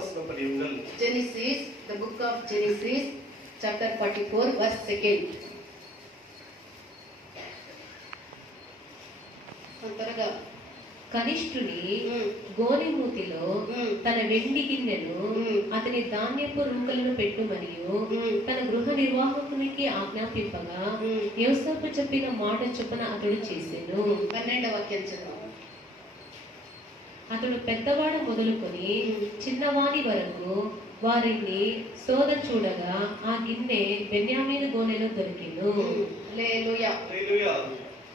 வசனம் படியுங்கள். Genesis, the book of Genesis, chapter 44, verse 2. అంతరగా కనిష్ఠుని గోనెమూతిలో తన వెండి గిన్నెను అతని ధాన్యపు రూకలను పెట్టు మరియు తన గృహ నిర్వాహకునికి ఆజ్ఞాపింపగా యోసేపు చెప్పిన మాట చొప్పున అతడు చేసెను. 12వ వాక్యం చదువు. అతడు పెద్దవాడు మొదలుకొని చిన్నవాని వరకు వారిని శోధ చూడగా ఆ గిన్నె బెన్యామీను గోనెలో దొరికెను. హల్లెలూయా. హల్లెలూయా.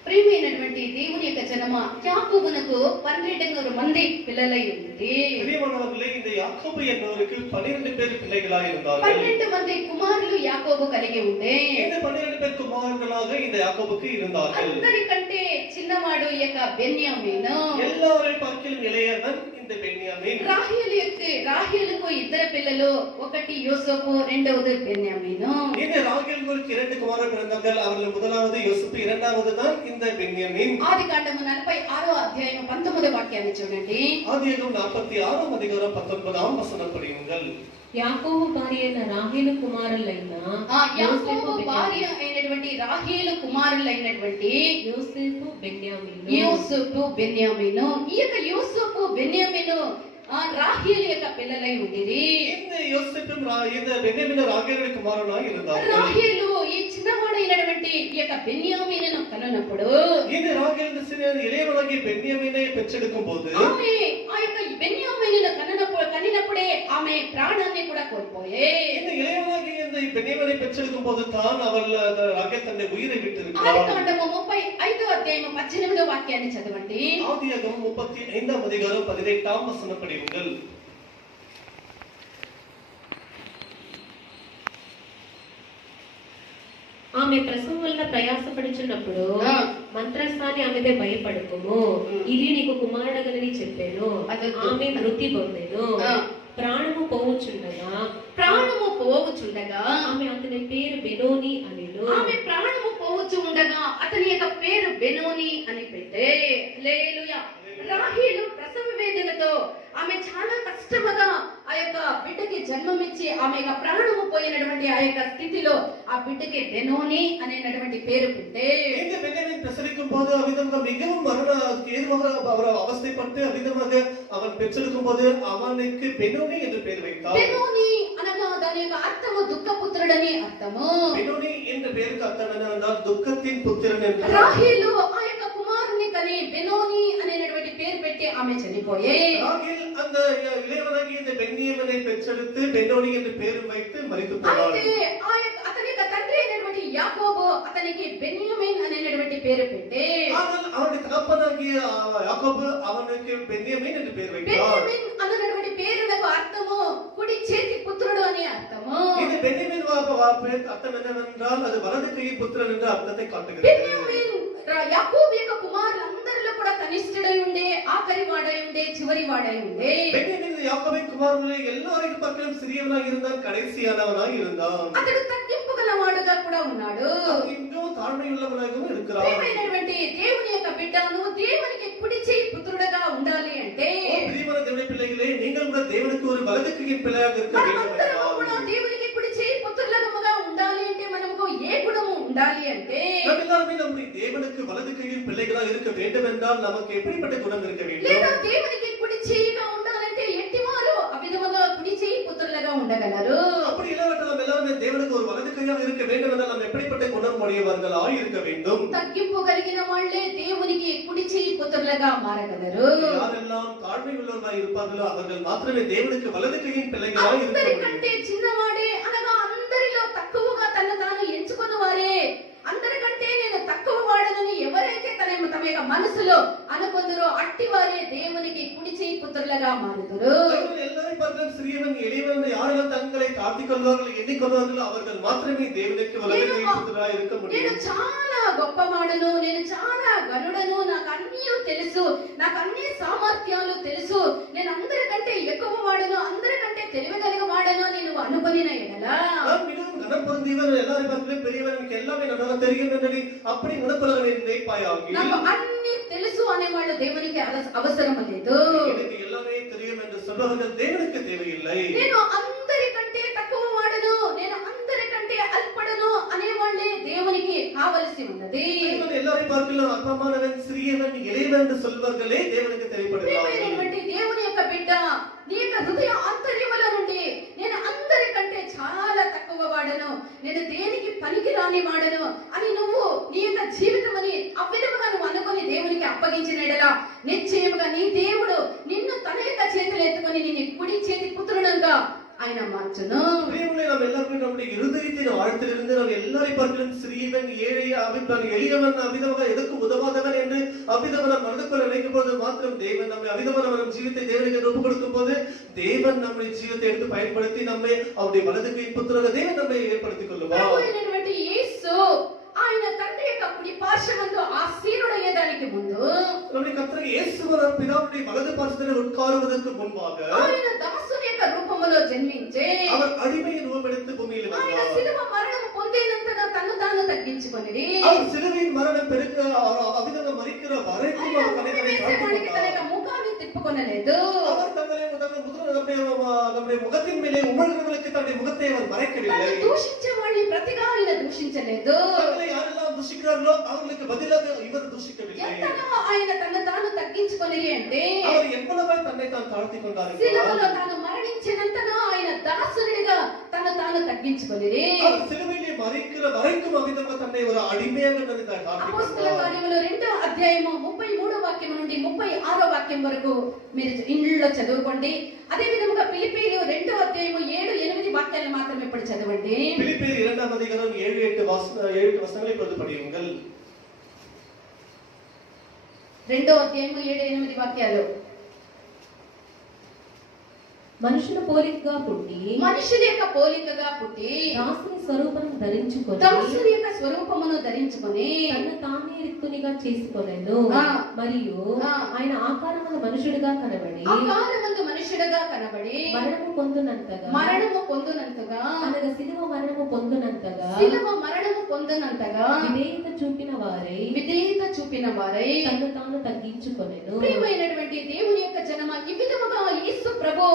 ప్రియమైనటువంటి దేవుని యొక్క జనమ, యాకోబునకు 12 మంది పిల్లలై ఉంది. பிரியமானவர்களே, இந்த யாக்கோபு என்பவருக்கு 12 பேர் பிள்ளைகளாய் இருந்தார்கள். 12 మంది కుమారులు యాకోబు కలిగి ఉండే. இந்த 12 பேர் కుమారుர்களாக இந்த యాకోబుக்கு இருந்தார்கள். అందరికంటే చిన్నవాడు ఈ యొక్క బెన్యామీను. எல்லாரை பார்க்கிலும் இளையவன் இந்த பென்யாமீன். రాహేలుకు ఇద్దరు పిల్లలు, ఒకటి యోసేపు, రెండవది బెన్యామీను. இந்த ராகேலுக்கு 2 குமாரர்கள் பிறந்தார்கள். அவர்கள் முதலாவது யோசேப்பு, இரண்டாவது தான் இந்த பென்யாமீன். ఆదికాండము 46వ అధ్యాయం 19వ వాక్యాన్ని చూడండి. ஆதியாகமம் 46వ అధ్యాయం 19వ వచనం படியுங்கள். యాకోబు భార్య అయిన రాహేలు కుమారులైన యాకోబు భార్య అయినటువంటి రాహేలు కుమారులైనటువంటి యోసేపు బెన్యామీను. ఈ యొక్క యోసేపు బెన్యామీను రాహేలు యొక్క పిల్లలై ఉండిరి. இந்த யோசேப்பும் இந்த பென்యామீன் ராகேலுடைய కుమారులాగా இருந்தார்கள். రాహేలు ఈ చిన్నవాడైనటువంటి ఈ యొక్క బెన్యామీనును కనునప్పుడు, இந்த ராகேல் இளையவனாகிய பென்యామீனை பெற்றெடுக்கும்போது ఆమె ఆ యొక్క బెన్యామీనును కనినప్పుడే ఆమె ప్రాణాన్ని కూడా కోల్పోయే. இந்த இளையவனாகிய இந்த பென்యాமீனை பெற்றெடுக்கும்போது தான் அவள் ராகேல் தன்னுடைய உயிரை விட்டிருக்கிறாள். ఆదికాండము 35వ అధ్యాయం 18వ వాక్యాన్ని చదవండి. ஆதியாகமம் 35వ అధ్యాయం 18వ వచనం படியுங்கள். ఆమె ప్రసవం వల్ల ప్రయాసపడుచున్నప్పుడు మంత్రస్థాని ఆమెదే భయపడుకుము, ఇది నీకు కుమారుడగలని చెప్పాను. ఆమె మృతి పొందెను. ప్రాణము పోవుచుండగా ఆమె అతని పేరు బెనోని అనెను. ఆమె ప్రాణము పోవచ్చు ఉండగా అతని యొక్క పేరు బెనోని అని పెట్టే. హల్లెలూయా. రాహేలు ప్రసవ వేదనతో ఆమె చాలా కష్టముగా ఆ యొక్క బిడ్డకి జన్మమిచ్చి ఆమె యొక్క ప్రాణము పోయినటువంటి ఆ యొక్క స్థితిలో ఆ బిడ్డకి బెనోని అనేటువంటి పేరు పెట్టే. இந்த பென்யாமீன் பிரசவிக்கும் போது அவிதமாக மிகவும் ஏதுவாக அவர் அவஸ்தைப்பட்டு அவிதமாக அவன் பெற்றெடுக்கும் போது அவனுக்கு பெனோனி என்று பெயர் வைத்தார். బెనోని అనగా దాని యొక్క అర్థము దుఃఖపుత్రుడని అర్థము. பெனோனி என்ற பெயருக்கு அர்த்தம் என்னவென்றால் துக்கத்தின் புத்திரன் என்று. రాహేలు ఆ యొక్క కుమారుని కని బెనోని అనేటువంటి పేరు పెట్టి ఆమె చనిపోయే. ராகேல் அந்த இளையவனாகிய இந்த பென்யாமீனை பெற்றெடுத்து பெனோனி என்று பெயர் வைத்து மரித்து போனாள். అయితే అతని యొక్క తండ్రి అయినటువంటి యాకోబు అతనికి బెన్యామీన్ అనేటువంటి పేరు పెట్టి, ஆனால் அவனுடைய தகப்பனாகிய யாக்கோபு அவனுக்கு பென்யாமீன் என்று பெயர் வைத்தார். బెన్యామీన్ అనేటువంటి పేరునకు అర్థము కుడి చేతి పుత్రుడు అని అర్థము. இது பென்யாமீன் பேருக்கு அர்த்தம் என்னவென்றால் அது வலது கை புத்திரன் என்ற அர்த்தத்தை காட்டுகிறது. బెన్యామీన్ యాకోబు యొక్క కుమారులందరిలో కూడా కనిష్ఠుడై ఉండే, ఆఖరి వాడై ఉండే, చివరి వాడై ఉండే. பென்யாமீன் யாக்கோபின் குமாரர்களில் எல்லாரையும் பார்க்கிலும் சிறியவனாக இருந்தான், கடைசியானவனாக இருந்தான். అతడు తగ్గింపు గలవాడుగా కూడా ఉన్నాడు. இன்னும் தாழ்மையுள்ளவனாகவும் இருக்கிறான். ప్రియమైనటువంటి దేవుని యొక్క బిడ్డ, నువ్వు దేవునికి కుడి చేయి పుత్రుడుగా ఉండాలి అంటే, பிரியமான தேவனுடைய பிள்ளைகளே, நீங்கள் கூட தேவனுக்கு ஒரு வலது கையின் பிள்ளையாக இருக்க வேண்டும். మనమందరము కూడా దేవునికి కుడి చేయి పుత్రులుగా ఉండాలి అంటే మనకు ఏ గుణము ఉండాలి అంటే, நாம் எல்லாருமே நம்முடைய தேவனுக்கு வலது கையின் பிள்ளைகளாக இருக்க வேண்டும் என்றால் நமக்கு எப்படிப்பட்ட குணம் இருக்க வேண்டும்? లేదా దేవునికి కుడి చేయిగా ఉండాలంటే ఎట్టివారు ఆ విధముగా కుడి చేయి పుత్రులుగా ఉండగలరు? அப்படி இல்லாவிட்டால் நாம் எல்லாருமே தேவனுக்கு ஒரு வலது கையாக இருக்க வேண்டும் என்றால் நாம் எப்படிப்பட்ட குணம் உடையவர்களாய் இருக்க வேண்டும்? తగ్గింపు కలిగిన వాళ్ళే దేవునికి కుడి చేయి పుత్రులుగా మారగలరు. யாரெல்லாம் தாழ்மை உள்ளவர்களாய் இருப்பார்களோ அவர்கள் மாத்திரமே தேவனுக்கு வலது கையின் பிள்ளைகளாய் இருக்க முடியும். అందరికంటే చిన్నవాడే అనగా అందరిలో తక్కువగా తను తాను ఎంచుకున్నవారే, అందరికంటే నేను తక్కువ వాడనని ఎవరైతే తమ యొక్క మనసులో అనుకుందరో అట్టివారే దేవునికి కుడి చేయి పుత్రులుగా మారుదురు. எல்லாரையும் பார்த்தாலும் சிறியவன் எளியவன் யாரெல்லாம் தங்களை தாழ்த்திக் கொள்வார்கள் எண்ணிக்கொள்வார்களோ அவர்கள் మాత్రమే దేవునికి వలదు కై పుత్రులుగా இருக்க முடியும். నేను చాలా గొప్పవాడను, నేను చాలా గనుడను, నాకు అన్నీ తెలుసు, నాకు అన్ని సామర్థ్యాలు తెలుసు, నేను అందరికంటే ఎక్కువ వాడను, అందరికంటే తెలివి కలిగిన వాడను నేను అనుకొనిన ఎడల, நான் மிகவும் கனம் பொருந்தியவர், எல்லாரை பார்க்கலும் பெரியவர், எனக்கு எல்லாமே நன்றாக தெரியும் என்று அப்படி நினைப்பவர்களை நினைப்பாயாகி నాకు అన్ని తెలుసు అనేవాళ్ళు దేవునికి అవసరం లేదు. எனக்கு எல்லாமே தெரியும் என்று சொல்பவர்கள் தேவனுக்கு தேவையில்லை. నేను అందరికంటే తక్కువ వాడను, నేను అందరికంటే అల్పడను అనేవాళ్ళే దేవునికి కావలసి ఉన్నది. எல்லாரை பார்க்கலாம் அற்பமானவன், சிறியவன், இளையவன் என்று சொல்பவர்களே தேவனுக்கு தேவைப்படுகிறார்கள். దేవుని యొక్క బిడ్డ నీ యొక్క హృదయ ఆంతర్యములో నుండి నేను అందరికంటే చాలా తక్కువ వాడను, నేను దేనికి పనికిరాని వాడను అని నువ్వు నీ యొక్క జీవితం అని అవ్విధముగా నువ్వు అనుకొని దేవునికి అప్పగించిన ఎడల నిశ్చయముగా నీ దేవుడు నిన్ను తన యొక్క చేతులు ఎత్తుకొని నీ కుడి చేతి పుత్రునిగా ఆయన మార్చును. ప్రియములే, நாம் எல்லாரும் நம்முடைய இருதயத்தின் ஆழத்திலிருந்து நாம் எல்லாரை பார்க்கலாம் சிறியவன், ஏழை, அவிதவன், எளியவன், அவிதமாக எதற்கு உதவாதவன் என்று அவிதவன் நாம் மனதுக்குள்ள நினைக்கும் போது மாத்திரம் தேவன் நம்மை அவிதவன் நம் ஜீவித்தை தேவனுக்கு ஒப்புக் கொடுக்கும் போது தேவன் நம்முடைய ஜீவித்தை எடுத்து பயன்படுத்தி நம்மை அவருடைய வலதுகை புத்திரராக தேவன் நம்மை ஏற்படுத்திக் கொள்ளுவார். యేసు ఆయన తండ్రి యొక్క కుడి పార్శ్వమందు ఆసీనుడయ్యేదానికి ముందు நம்முடைய கர்த்தர் இயேசுவர் பிதாவுடைய வலது பார்சத்தில் உட்காருவதற்கு முன்பாக ఆయన దాసుని యొక్క రూపములో జన్మించే அவர் అడిமையின் రూపமெடுத்து பூமியில் ఆయన வந்தார். శిలువ మరణము పొందినంతగా తన్ను తాను తగ్గించుకొనిది. அவர் சிலுவையின் மரணம் பெருக்க அவிதமாக மரிக்கிற வரைக்கும் அவர் தன்னை వేసేవాడికి తన యొక్క ముఖాన్ని తిప్పుకొనలేదు. அவர் நம்முடைய முகத்தின் மேலே உமிழ்கிறவர்களுக்கு தன்னுடைய முகத்தை அவர் மறைக்கவில்லை. దూషించే వాడిని ప్రతిగా ఆయన దూషించలేదు. தங்களை யாரெல்லாம் துஷிக்கிறார்களோ அவர்களுக்கு பதிலாக இவர் துஷிக்கவில்லை. ఎంతగా ఆయన తన్ను తాను తగ్గించుకొని అంటే அவர் எவ்வளவு தன்னை தான் தாழ்த்தி கொண்டார். శిలువలో తాను మరణించినంతగా ఆయన దాసునిగా తను తాను తగ్గించుకొని அவர் சிலுவையிலே மரிக்கிற வரைக்கும் அவிதமாக தன்னை ஒரு அடிமையாக நினைத்தார். అపోస్తల కార్యములు 2వ అధ్యాయము 33వ వాక్యం నుండి 36వ వాక్యం వరకు మీరు ఇంట్లో చదువుకోండి. అదే విధముగా ఫిలిప్పీయులు 2వ అధ్యాయము 7-8 వాక్యాలను మాత్రం ఇప్పుడు చదవండి. பிலிப்பியர் 2ஆம் அதிகாரம் 7-8 வசனங்களை இப்பொழுது படியுங்கள். 2వ అధ్యాయము 7-8 వాక్యాలు. మనుషుల పోలికగా పుట్టి మనుషుని యొక్క పోలికగా పుట్టి దాసుని స్వరూపం ధరించుకొని దాసుని యొక్క స్వరూపమును ధరించుకొని తన తానే రిక్తునిగా చేసుకొనెను. ఆ. మరియు ఆ. ఆయన ఆకారమున మనుషుడిగా కనబడి ఆకారమందు మనుషుడుగా కనబడి మరణము పొందునంతగా అనగా శిలువ మరణము పొందునంతగా శిలువ మరణము పొందునంతగా విధేయత చూపిన వారై తన్ను తాను తగ్గించుకొనెను. ప్రియమైనటువంటి దేవుని యొక్క జనమ ఈ విధముగా యేసు ప్రభు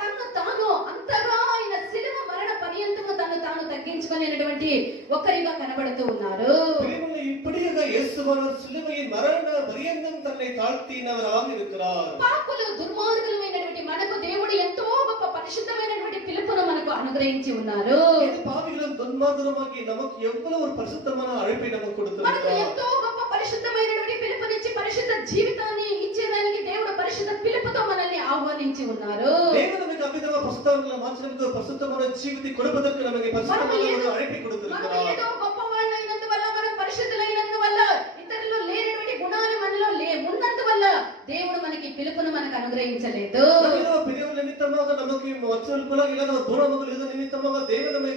తన్ను తాను అంతగా ఆయన శిలువ మరణ పర్యంతము తన్ను తాను తగ్గించుకునేటువంటి ఒక్కరిగా కనబడుతూ ఉన్నారు. பிரியமுள்ள இப்படியாக இயேசுவானவர் சிலுவையின் மரண பரியந்தம் தன்னை தாழ்த்தினவராக இருக்கிறார். పాపులు దుర్మార్గులమైనటువంటి మనకు దేవుడు ఎంతో గొప్ప పరిశుద్ధమైనటువంటి పిలుపును మనకు అనుగ్రహించి ఉన్నారు. இது பாவிகளும் துன்மார்க்கருமாகிய நமக்கு எவ்வளவு ஒரு பரிசுத்தமான அழைப்பை நமக்கு మనకు கொடுத்திருக்கிறார். ఎంతో గొప్ప పరిశుద్ధమైనటువంటి పిలుపునిచ్చి పరిశుద్ధ జీవితాన్ని ఇచ్చేదానికి దేవుడు పరిశుద్ధ పిలుపుతో మనల్ని ఆహ్వానించి ఉన్నారు. தேவன் நமக்கு அவ்விதமாக பரிசுத்தவர்களை மாற்றினதுக்கு ஒரு பரிசுத்தமான ஜீவித்தை கொடுப்பதற்கு நமக்கு பரிசுத்தமான ஒரு அழைப்பை మనం கொடுத்திருக்கிறார். ఏదో గొప్ప వాళ్ళైనందువల్ల మనం పరిశుద్ధులైనందువల్ల ఇతరుల్లో లేనటువంటి గుణాలు మనలో ఉన్నందువల్ల దేవుడు మనకి పిలుపును మనకు అనుగ్రహించలేదు. பெரியவர் நிமித்தமாக நமக்கு மற்றவர்களுக்கு இல்லாத ஒரு குணமகள் இது நிமித்தமாக தேவன் நம்மை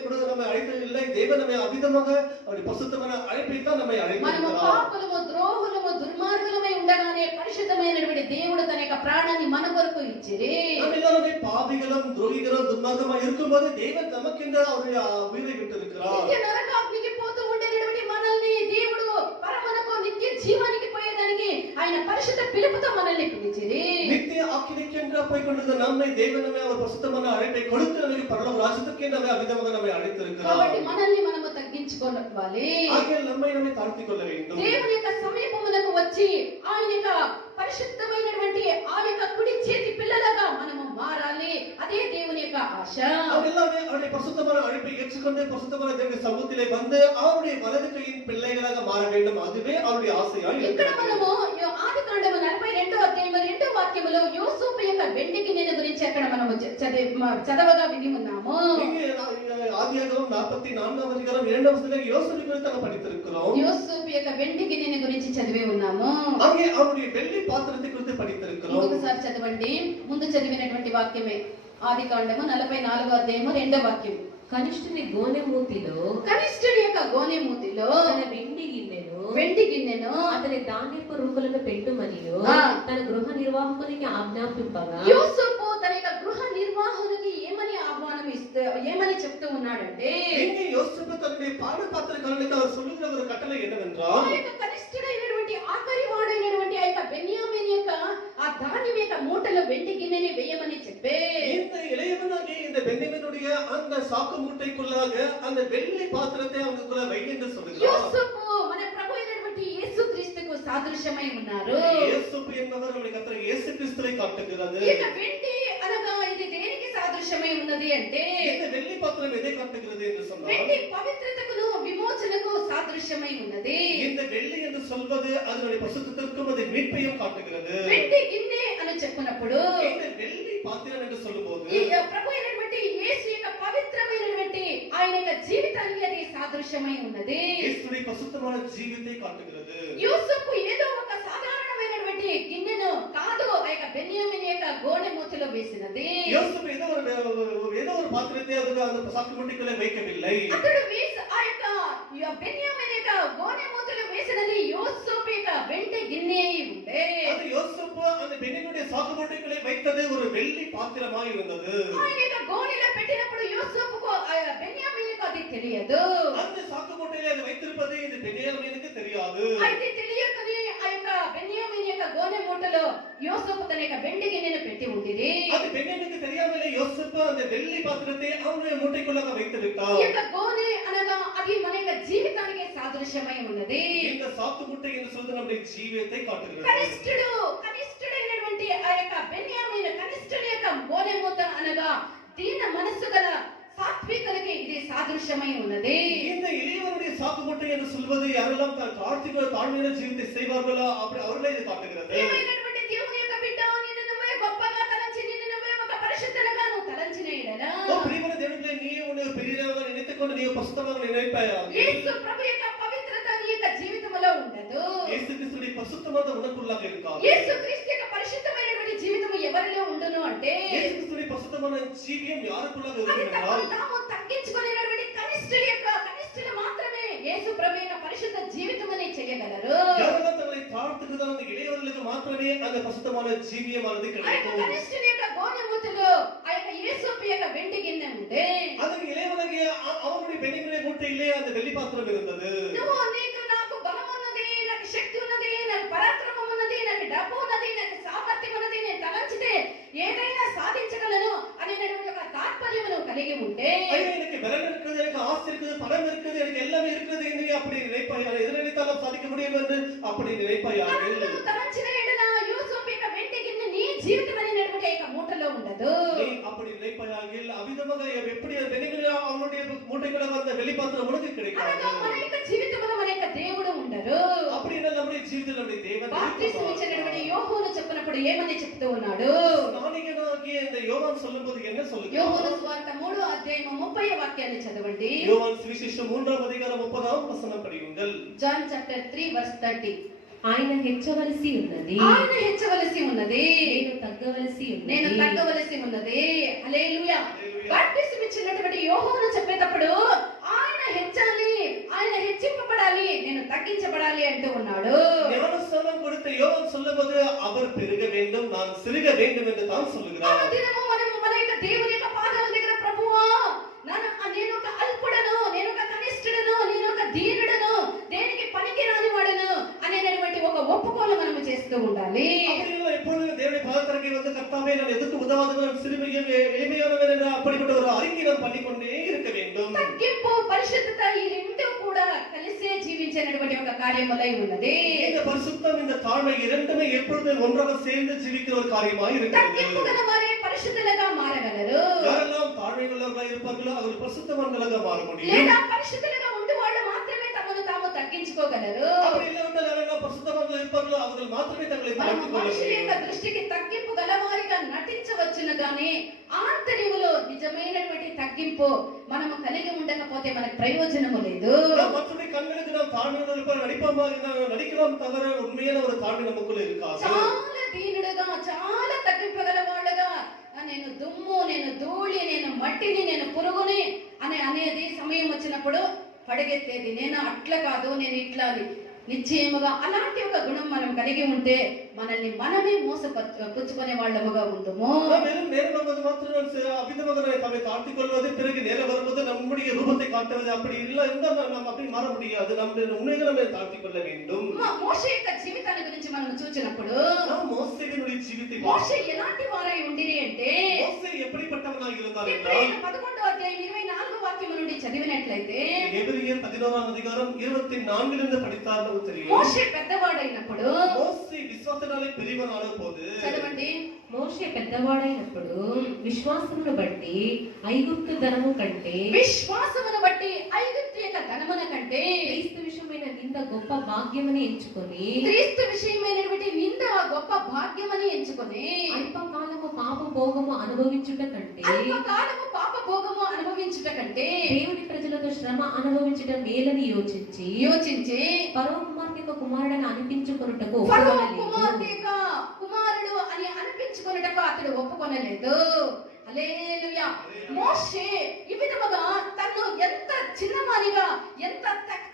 அழைத்ததில்லை. தேவன் நம்மை அவ்விதமாக அவருடைய பரிசுத்தமான அழைப்பை தான் நம்மை మనము அழைத்திருக்கிறார். పాపులము ద్రోహులము దుర్మార్గులమై ఉండగానే పరిశుద్ధమైనటువంటి దేవుడు తన యొక్క ప్రాణాన్ని మన కొరకు ఇచ్చిరి. நாம் எல்லாருமே பாவிகளும் துரோகிகளும் துன்மார்க்கமா இருக்கும்போது தேவன் நமக்கென்று அவருடைய உயிரை விட்டிருக்கிறார். నిత్య నరకాగ్నికి పోతూ ఉండేటువంటి మనల్ని దేవుడు పరమనకు నిత్య జీవానికి పోయేదానికి ఆయన పరిశుద్ధ పిలుపుతో మనల్ని పిలిచిరి. நித்திய ஆக்கினைக்கென்று போய் கொண்டிருந்த நம்மை தேவன் நம்மை அவர் பரிசுத்தமான அழைப்பை கொடுத்து நமக்கு பரலோக ராஜ்யத்துக்கே நம்மை அவ்விதமாக நம்மை அழைத்திருக்கிறார். కాబట్టి మనల్ని మనము తగ్గించుకోవాలి. ஆகையால் நம்மை தாழ்த்திக் கொள்ள வேண்டும். దేవుని యొక్క సమీపమునకు వచ్చి ఆయన యొక్క పరిశుద్ధమైనటువంటి ఆ యొక్క కుడి చేతి పిల్లలుగా మనము మారాలి. అదే దేవుని యొక్క ఆశ. எல்லாமே அவருடைய பரிசுத்தமான அழைப்பை ஏற்றுக்கொண்டு பரிசுத்தமான தேவனுடைய சமூகத்திலே வந்து அவருடைய வலது கையின் பிள்ளைகளாக மாற வேண்டும். அதுவே அவருடைய ஆசையாக ఇక్కడ இருக்கிறது. మనము ఆదికాండము 42వ అధ్యాయం 2వ వాక్యములో యోసేపు యొక్క వెండి గిన్నె గురించి అక్కడ మనము చదవగా విని ఉన్నాము. இங்கே ஆதியாகமம் 44ஆம் அதிகாரம் 2ஆம் வசனத்தில் யோசேப்பு குறித்து நாம் படித்திருக்கிறோம். యోసేపు యొక్క వెండి గిన్నె గురించి చదివే ఉన్నాము. அங்கே அவருடைய வெள்ளி பாத்திரத்தை குறித்து படித்திருக்கிறோம். ఇంకొకసారి చదవండి. ముందు చదివినటువంటి వాక్యమే ఆదికాండము 44వ అధ్యాయము 2వ వాక్యం. కనిష్ఠుని గోనెమూతిలో కనిష్ఠుడి యొక్క గోనెమూతిలో తన వెండి గిన్నెను అతని ధాన్యపు రూపులను పెట్టుమనియు తన గృహ నిర్వాహకునికి ఆజ్ఞాపింపగా యోసేపు తన యొక్క గృహ నిర్వాహకునికి ఏమని ఆహ్వానం ఇస్తున్నాడు ఏమని చెప్తూ ఉన్నాడంటే இங்கே யோசேப்பு தன்னுடைய பானபாத்திரக்காரனுக்கு அவர் சொல்லுகிற ஒரு கட்டளை ఆ என்னவென்றால், యొక్క కనిష్ఠుడైనటువంటి ఆఖరి వాడైనటువంటి ఆ యొక్క బెన్యామీన్ యొక్క ఆ ధాన్యం యొక్క మూటలో వెండి గిన్నెని వేయమని చెప్పే இந்த இளையவனாகிய இந்த பென்யமீனுடைய அந்த சாக்கு மூட்டைக்குள்ளாக அந்த வெள்ளி பாத்திரத்தை அவனுக்குள்ள வை என்று சொல்லுகிறார். యోసేపు మన ప్రభు అయినటువంటి యేసుక్రీస్తుకు సాదృశ్యమై ఉన్నారు. యేసப்பு என்பவர் நம்முடைய கர்த்தர் இயேசு கிறிஸ்துவை காட்டுகிறது. ఇక వెండి అనగా ఇది దేనికి సాదృశ్యమై ఉన్నది అంటే இந்த வெள்ளி பாத்திரம் எதை காட்டுகிறது என்று சொன்னால், వెండి పవిత్రతకును విమోచనకు సాదృశ్యమై ఉన్నది. இந்த வெள்ளி என்று சொல்வது அதனுடைய பரிசுத்தத்திற்கும் அது மீட்பையும் காட்டுகிறது. వెండి గిన్నె అని చెప్పినప్పుడు இந்த வெள்ளி பாத்திரம் என்று சொல்லும்போது ఈ ప్రభు అయినటువంటి యేసు యొక్క పవిత్రమైనటువంటి ఆయన యొక్క జీవితానికి అది సాదృశ్యమై ఉన్నది. இயேசுடைய பரிசுத்தமான ஜீவித்தை காட்டுகிறது. యోసేపు ఏదో ఒక సాధారణమైనటువంటి గిన్నెను కాదు ఆ యొక్క బెన్యామీన్ యొక్క గోనె మూతలో వేసినది. யோசேப்பு ஏதோ ஒரு பாத்திரத்தை அதுக்கு அந்த சாக்கு மூட்டைக்குள்ளே வைக்கவில்லை. అతడు ఆ యొక్క బెన్యామీన్ యొక్క గోనె మూతలో వేసినది యోసేపు యొక్క వెండి గిన్నె అయి ఉండే அது யோசேப்பு அந்த பெண்ணினுடைய சாக்கு மூட்டைக்குள்ளே வைத்தது ஒரு வெள்ளி பாத்திரமாய் இருந்தது. ఆయన యొక్క గోనెలో పెట్టినప్పుడు యోసేపుకు బెన్యామీనుకు అది తెలియదు. அந்த சாக்கு மூட்டையிலே அது வைத்திருப்பது இந்த பென்யாமீனுக்கு தெரியாது. అయితే తెలియకనే ఆ యొక్క బెన్యామీన్ యొక్క గోనె మూటలో యోసేపు తన యొక్క వెండి గిన్నెను పెట్టి ఉండిరి. அது பென்யாமீனுக்கு தெரியாமலே யோசேப்பு அந்த வெள்ளி பாத்திரத்தை அவனுடைய மூட்டைக்குள்ளாக வைத்து ఈ விட்டார். యొక్క గోనె అనగా అది మన యొక్క జీవితానికి సాదృశ్యమై ఉన్నది. இந்த சாக்கு மூட்டை என்று சொல்வது நம்முடைய ஜீவியத்தை காட்டுகிறது. కనిష్ఠుడైనటువంటి ఆ యొక్క బెన్యామీన్ కనిష్ఠుని యొక్క గోనె మూత అనగా దీన మనస్సు గల సాత్వికులకి ఇది సాదృశ్యమై ఉన్నది. இந்த இளையவனுடைய சாக்கு மூட்டை என்று சொல்வது யாரெல்லாம் தாழ்மையான ஜீவித்தை செய்வார்களோ அப்படி அவர்களே இது காட்டுகிறது. ప్రియమైనటువంటి దేవుని యొక్క బిడ్డ, నిన్ను నువ్వే గొప్పగా తలంచి నిన్ను నువ్వే ఒక పరిశుద్ధులుగా నువ్వు తలంచిన ఎడల ஓ பிரியமான தேவனே, நீ உன்னை ஒரு பெரியவனாக நினைத்துக்கொண்டு நீ பரிசுத்தமாக நினைப்பாயாக. యేసు ప్రభు యొక్క పవిత్రత నీ యొక్క జీవితంలో ఉండదు. இயேசு கிறிஸ்துவின் பரிசுத்தமான உனக்குள்ளாக இருக்காது. యేసు క్రీస్తు యొక్క పరిశుద్ధమైనటువంటి జీవితం ఎవరిలో ఉండును అంటే இயேசு கிறிஸ்துவின் பரிசுத்தமான ஜீவியம் யாருக்குள்ளாக అది இருக்கிறது என்றால், తాము తగ్గించుకునేటువంటి కనిష్ఠులు మాత్రమే యేసు ప్రభు యొక్క పరిశుద్ధ జీవితం అని చేయగలరు. யாரெல்லாம் தங்களை தாழ்த்துகிறதோ அந்த இளையவர்களுக்கு மாத்திரமே அந்த பரிசுத்தமான ஜீவியமானது ఆ యొక్క கிடைக்கும். కనిష్ఠుని యొక్క గోనె మూతలో ఆ యొక్క యేసు యొక్క వెండి గిన్నె ఉంటే அதற்கு இளையவனாகிய அவனுடைய பெண்ணினுடைய மூட்டையிலே அந்த வெள்ளி பாத்திரம் இருந்தது. నాకు బలం ఉన్నది, నాకు శక్తి ఉన్నది, నాకు పరాక్రమం ఉన్నది, నాకు డబ్బు ఉన్నది, నాకు సామర్థ్యం ఉన్నది, నేను తలంచితే ఏదైనా సాధించగలను అనేటువంటి ఒక తాత్పర్యమును కలిగి ఉంటే ஐயோ, எனக்கு பலம் இருக்குது, எனக்கு ஆசை இருக்குது, பணம் இருக்குது, எனக்கு எல்லாமே இருக்குது என்று நீ அப்படி நினைப்பாயா? எது நினைத்தாலும் சாதிக்க முடியும் என்று அப்படி நினைப்பாயாக? నువ్వు తలంచిన ఎడల యోసేపు యొక్క వెండి గిన్నె నీ జీవితం అనేటువంటి యొక్క మూటలో ఉండదు. நீ அப்படி நினைப்பாயாக அவிதமாக எப்படி அவனுடைய மூட்டைக்குள்ள அந்த வெள்ளி பாத்திரம் உனக்கு கிடைக்காது. అనగా మన యొక్క జీవితంలో మన యొక్క దేవుడు ఉండరు. அப்படி என்ன நம்முடைய ஜீவிதத்தில் நம்முடைய தேவன் బాప్తిస్మం ఇచ్చినటువంటి యోహోను చెప్పినప్పుడు ఏమని చెప్తూ ఉన్నాడు? நானிகனாகிய இந்த யோவான் சொல்லும்போது என்ன சொல்லுகிறார்? యోహోను సువార్త 3వ అధ్యాయం 30వ వాక్యాన్ని చదవండి. யோவான் சுவிசேஷம் 3ஆம் அதிகாரம் 30ஆம் வசனம் படியுங்கள். John chapter 3 verse 30. ఆయన హెచ్చవలసి ఉన్నది, ఆయన హెచ్చవలసి ఉన్నది, నేను తగ్గవలసి నేను ఉన్నది. తగ్గవలసి ఉన్నది. హల్లెలూయా. బాప్తిస్మం ఇచ్చినటువంటి యోహోను చెప్పేటప్పుడు ఆయన హెచ్చాలి, ఆయన హెచ్చింపబడాలి, నేను తగ్గించబడాలి అంటూ ఉన్నాడు. ஞானஸ்நானம் கொடுத்த யோவான் சொல்லும்போது அவர் பெருக வேண்டும், நான் சிறுக வேண்டும் என்று தான் ఆ சொல்லுகிறார். దినము మనము మన యొక్క దేవుని యొక్క పాదాల దగ్గర ప్రభువా నేను ఒక అల్పుడను, నేను ఒక కనిష్ఠుడను, నేను ఒక దీనుడను, దేనికి పనికి రాని వాడను అనేటువంటి ఒక ఒప్పుకోలు మనము చేస్తూ ఉండాలి. அப்படியெல்லாம் எப்பொழுதும் தேவனுடைய பாதத்திற்கு வந்து கர்த்தாவே நான் எதுக்கு உதவாதவன், சிறுமையும் எளிமையானவன் என்ற அப்படிப்பட்ட ஒரு அறிக்கை நாம் பண்ணிக்கொண்டே இருக்க வேண்டும். తగ్గింపు పరిశుద్ధత ఈ రెండు కూడా కలిసే జీవించేటువంటి ఒక కార్యములై ఉన్నది. இந்த பரிசுத்தம் இந்த தாழ்மை இரண்டுமே எப்பொழுதும் ஒன்றாக சேர்ந்து ஜீவிக்கிற ஒரு காரியமாய் இருக்கிறது. తగ్గింపు గల వారే పరిశుద్ధులుగా మారగలరు, யாரெல்லாம் தாழ்மை உள்ளவர்களாக இருப்பார்களோ அவர் பரிசுத்தவான்களாக மாற முடியும். లేదా పరిశుద్ధులుగా ఉండి వాళ్ళు మాత్రమే తమను తాము తగ్గించుకోగలరు. அப்படி இல்லாவிட்டால் யாரெல்லாம் பரிசுத்தவான்கள் இருப்பார்களோ அவர்கள் மாத்திரமே தங்களை మనము தாழ்த்திக் கொள்ள మనుషుల యొక్క முடியும். దృష్టికి తగ్గింపు గలవారిగా నటించవచ్చును గాని ఆంతర్యములో నిజమైనటువంటి తగ్గింపు మనము కలిగి ఉండకపోతే మనకు ప్రయోజనము లేదు. நாம் மற்றவருடைய கண்களுக்கு நாம் தாழ்மையோடு இருப்போம், நடிக்கலாம் தவிர உண்மையான ஒரு தாழ்மை நமக்குள்ள இருக்காது. చాలా దీనుడుగా, చాలా తగ్గింపు గలవాడుగా నేను దుమ్ము, నేను ధూళి, నేను మట్టిని, నేను పురుగుని అనేది సమయం వచ్చినప్పుడు పడగెత్తేది. నేను అట్లా కాదు, నేను ఇట్లా అని నిశ్చయముగా అలాంటి ఒక గుణం మనం కలిగి ఉంటే మనల్ని మనమే పుచ్చుకునే వాళ్ళముగా ఉందము. நாம் வெறும் நேரம் வருவது மாத்திரம் அபிதமாக தம்மை தாழ்த்திக் கொள்வது, பிறகு நேரம் வரும்போது நம்முடைய ரூபத்தை காட்டுவது, அப்படி இல்லை என்றால் நாம் அப்படி மாற முடியாது. நம்முடைய உண்மைகளை நம்ம தாழ்த்திக் கொள்ள வேண்டும். మోషే యొక్క జీవితాన్ని గురించి మనం చూసినప్పుడు நாம் மோசேயினுடைய ஜீவித்தை మోషే ఎలాంటి వారై ఉండిరి అంటే மோசே எப்படிப்பட்டவனாக இருந்தார் ఎబ్రీయుల என்றால் 11వ అధ్యాయం 24వ వాక్యం నుండి చదివినట్లయితే எபிரெயர் 11ஆம் அதிகாரம் 24லிருந்து படித்தால் நமக்கு தெரியும். మోషే పెద్దవాడైనప్పుడు மோசே விசுவாசத்தாலே பெரியவனான போது చదవండి. మోషే పెద్దవాడైనప్పుడు విశ్వాసమును బట్టి ఐగుప్తు ధనము కంటే విశ్వాసమును బట్టి ఐగుప్తు యొక్క ధనమున కంటే క్రీస్తు విషయమైన నింద గొప్ప భాగ్యమని ఎంచుకొని క్రీస్తు విషయమైనటువంటి నింద గొప్ప భాగ్యమని ఎంచుకొని అల్పకాలము పాప భోగము అనుభవించుట కంటే అల్పకాలము పాప భోగము అనుభవించుట కంటే దేవుని ప్రజలతో శ్రమ అనుభవించడం మేలని యోచించి ఫరో కుమార్తె యొక్క కుమారుడని అనిపించుకొనుటకు ఫరో కుమార్తె యొక్క కుమారుడు అని అనిపించుకొనుటకు అతడు ఒప్పుకొనలేదు. హల్లెలూయా. మోషే ఈ విధముగా తను ఎంత చిన్నవానిగా, ఎంత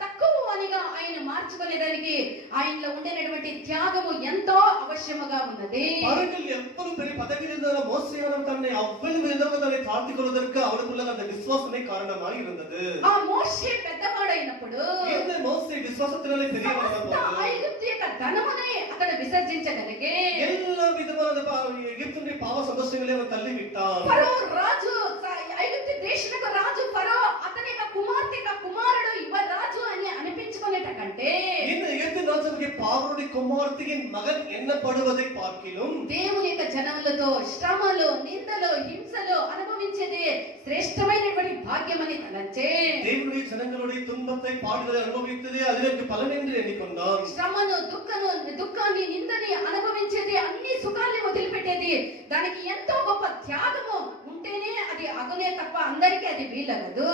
తక్కువ వానిగా ఆయన మార్చుకునేదానికి ఆయనలో ఉండేటువంటి త్యాగము ఎంతో అవశ్యముగా ఉన్నది. பாருங்கள், எவ்வளவு பெரிய பதவியில் இருந்த மோசேயானவன் தன்னை அவ்வளவு விதமாக தன்னை தாழ்த்திக் கொள்வதற்கு அவனுக்குள்ள அந்த விசுவாசமே காரணமாக இருந்தது. ఆ మోషే పెద్దవాడైనప్పుడు இந்த மோசே விசுவாசத்தினாலே பெரியவனான போது ఐగుప్తు యొక్క ధనమునే అతడు విసర్జించగలిగే எல்லா விதமான எகிப்துடைய பாவ சந்தோஷங்களை அவன் தள்ளி விட்டான். ఫరో రాజు, ఐగుప్తు దేశముకు రాజు ఫరో అతని యొక్క కుమార్తె యొక్క కుమారుడు ఇవ రాజు అని అనిపించుకునేట కంటే இந்த எகிப்து ராஜாவுடைய பார்வோனுடைய குமாரத்தின் மகன் எண்ணப்படுவதை பார்க்கிலும் దేవుని యొక్క జనములతో శ్రమలు, నిందలు, హింసలు అనుభవించేది శ్రేష్టమైనటువంటి భాగ్యమని తలంచే தேவனுடைய ஜனங்களுடைய துன்பத்தை பாடுகளை அனுபவித்ததே அதற்கு பலன் என்று எண்ணிக்கொண்டான். శ్రమను, దుఃఖాన్ని, నిందని అనుభవించేది, అన్ని సుఖాన్ని వదిలిపెట్టేది, దానికి ఎంతో గొప్ప త్యాగము ఉంటేనే అది అగునే తప్ప అందరికీ అది వీలగదు.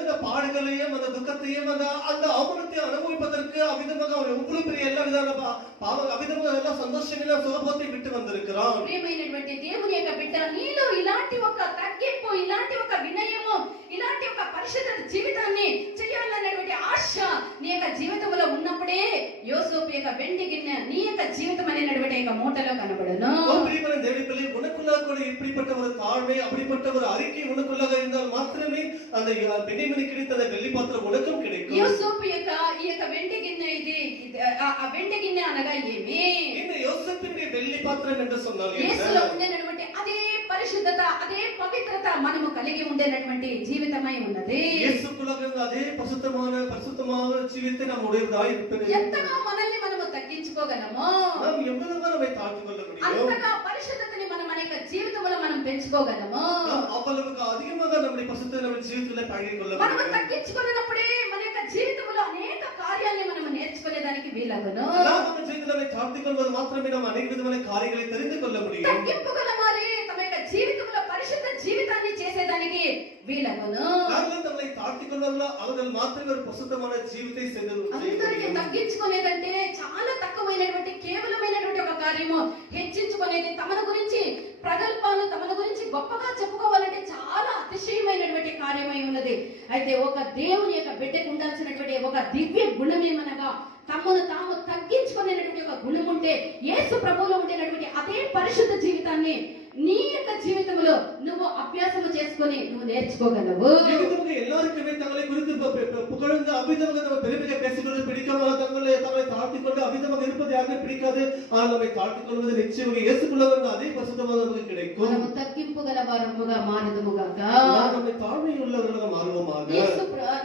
அந்த பாடுகளையும் அந்த துக்கத்தையும் அந்த அவமானத்தை அனுபவிப்பதற்கு அவிதமாக அவன் எவ்வளவு பெரிய எல்லா விதமான அவிதமாக எல்லா சந்தோஷங்களையும் சுகபோத்தை விட்டு வந்திருக்கிறான். ప్రియమైనటువంటి దేవుని యొక్క బిడ్డ, నీలో ఇలాంటి ఒక తగ్గింపు, ఇలాంటి ఒక వినయము, ఇలాంటి ఒక పరిశుద్ధ జీవితాన్ని చేయాలనేటువంటి ఆశ నీ యొక్క జీవితంలో ఉన్నప్పుడే యోసేపు యొక్క వెండి గిన్నె నీ యొక్క జీవితం అనేటువంటి ఒక మూటలో కనబడును. பிரியமான தேவனுடைய பிள்ளை, உனக்குள்ளாக கூட இப்படிப்பட்ட ஒரு தாழ்மை, அப்படிப்பட்ட ஒரு அறிக்கை உனக்குள்ளாக இருந்தால் மாத்திரமே அந்த பெண்ணிமணி கிடைத்த அந்த வெள்ளி பாத்திரம் உனக்கும் கிடைக்கும். యోసేపు యొక్క ఈ యొక్క వెండి గిన్నె ఇది ఆ వెండి గిన్నె అనగా ఏమి? இந்த யோசேப்பினுடைய வெள்ளி பாத்திரம் என்று சொன்னால் యేసులో ఉండేటువంటి అదే పరిశుద్ధత, అదే పవిత్రత మనము కలిగి ఉండేటువంటి జీవితమై ఉన్నది. యేసుக்குள்ளாக அதே பரிசுத்தமான ஜீவித்தை நாம் உடையவராய் இருப்பது. ఎంతగా మనల్ని మనము తగ్గించుకోగలమో நாம் எவ்வளவு நம்மை தாழ்த்திக் கொள்ள முடியும், అంతగా పరిశుద్ధతని మనం మన యొక్క జీవితంలో మనం పెంచుకోగలము. நாம் அவ்வளவுக்கு அதிகமாக நம்முடைய பரிசுத்தத்தை நம்ம ஜீவிதத்திலே பழகிக் கொள்ள మనము முடியும். తగ్గించుకున్నప్పుడే మన యొక్క జీవితంలో అనేక కార్యాలను మనము నేర్చుకునేదానికి వీలగును. நம்ம ஜீவிதத்தை தாழ்த்திக் கொள்வது மாத்திரமே நாம் அநேக விதமான காரியங்களை தெரிந்து கொள்ள முடியும். తగ్గింపు గల వారే తమ యొక్క జీవితంలో పరిశుద్ధ జీవితాన్ని చేసేదానికి వీలగును. நாங்கள் நம்மை தாழ்த்திக் கொள்வதில் அவர்கள் மாத்திரமே ஒரு பரிசுத்தமான ஜீவித்தை செய்து అందరికీ తగ్గించుకునేదంటే చాలా తక్కువైనటువంటి కేవలమైనటువంటి ఒక కార్యము. హెచ్చించుకునేది, తమను గురించి ప్రగల్భాలు, తమను గురించి గొప్పగా చెప్పుకోవాలంటే చాలా అతిశయమైనటువంటి కార్యమై ఉన్నది. అయితే ఒక దేవుని యొక్క బిడ్డకు ఉండాల్సినటువంటి ఒక దివ్య గుణమేమనగా తమను తాము తగ్గించుకునేటువంటి ఒక గుణం ఉంటే యేసు ప్రభువులో ఉండేటువంటి అదే పరిశుద్ధ జీవితాన్ని నీ యొక్క జీవితంలో నువ్వు అభ్యాసము చేసుకొని నువ్వు నేర్చుకోగలవు. எல்லாருக்குமே தங்களை குறித்து புகழ்ந்து அபிதமாக நம்ம பெருமையை பேசிக்கொண்டு பிடிக்காம தங்களை தாழ்த்திக் கொண்டு அபிதமாக இருப்பது யாருமே பிடிக்காது. ஆனால் நம்மை தாழ்த்திக் கொள்வது நிச்சயமாக இயேசுக்குள்ள அதே பரிசுத்தமாக நமக்கு கிடைக்கும். మనము తగ్గింపు గల వారముగా మారదుముగాక. நம்மை தாழ்மை உள்ளவர்களாக மாறுவோமாக.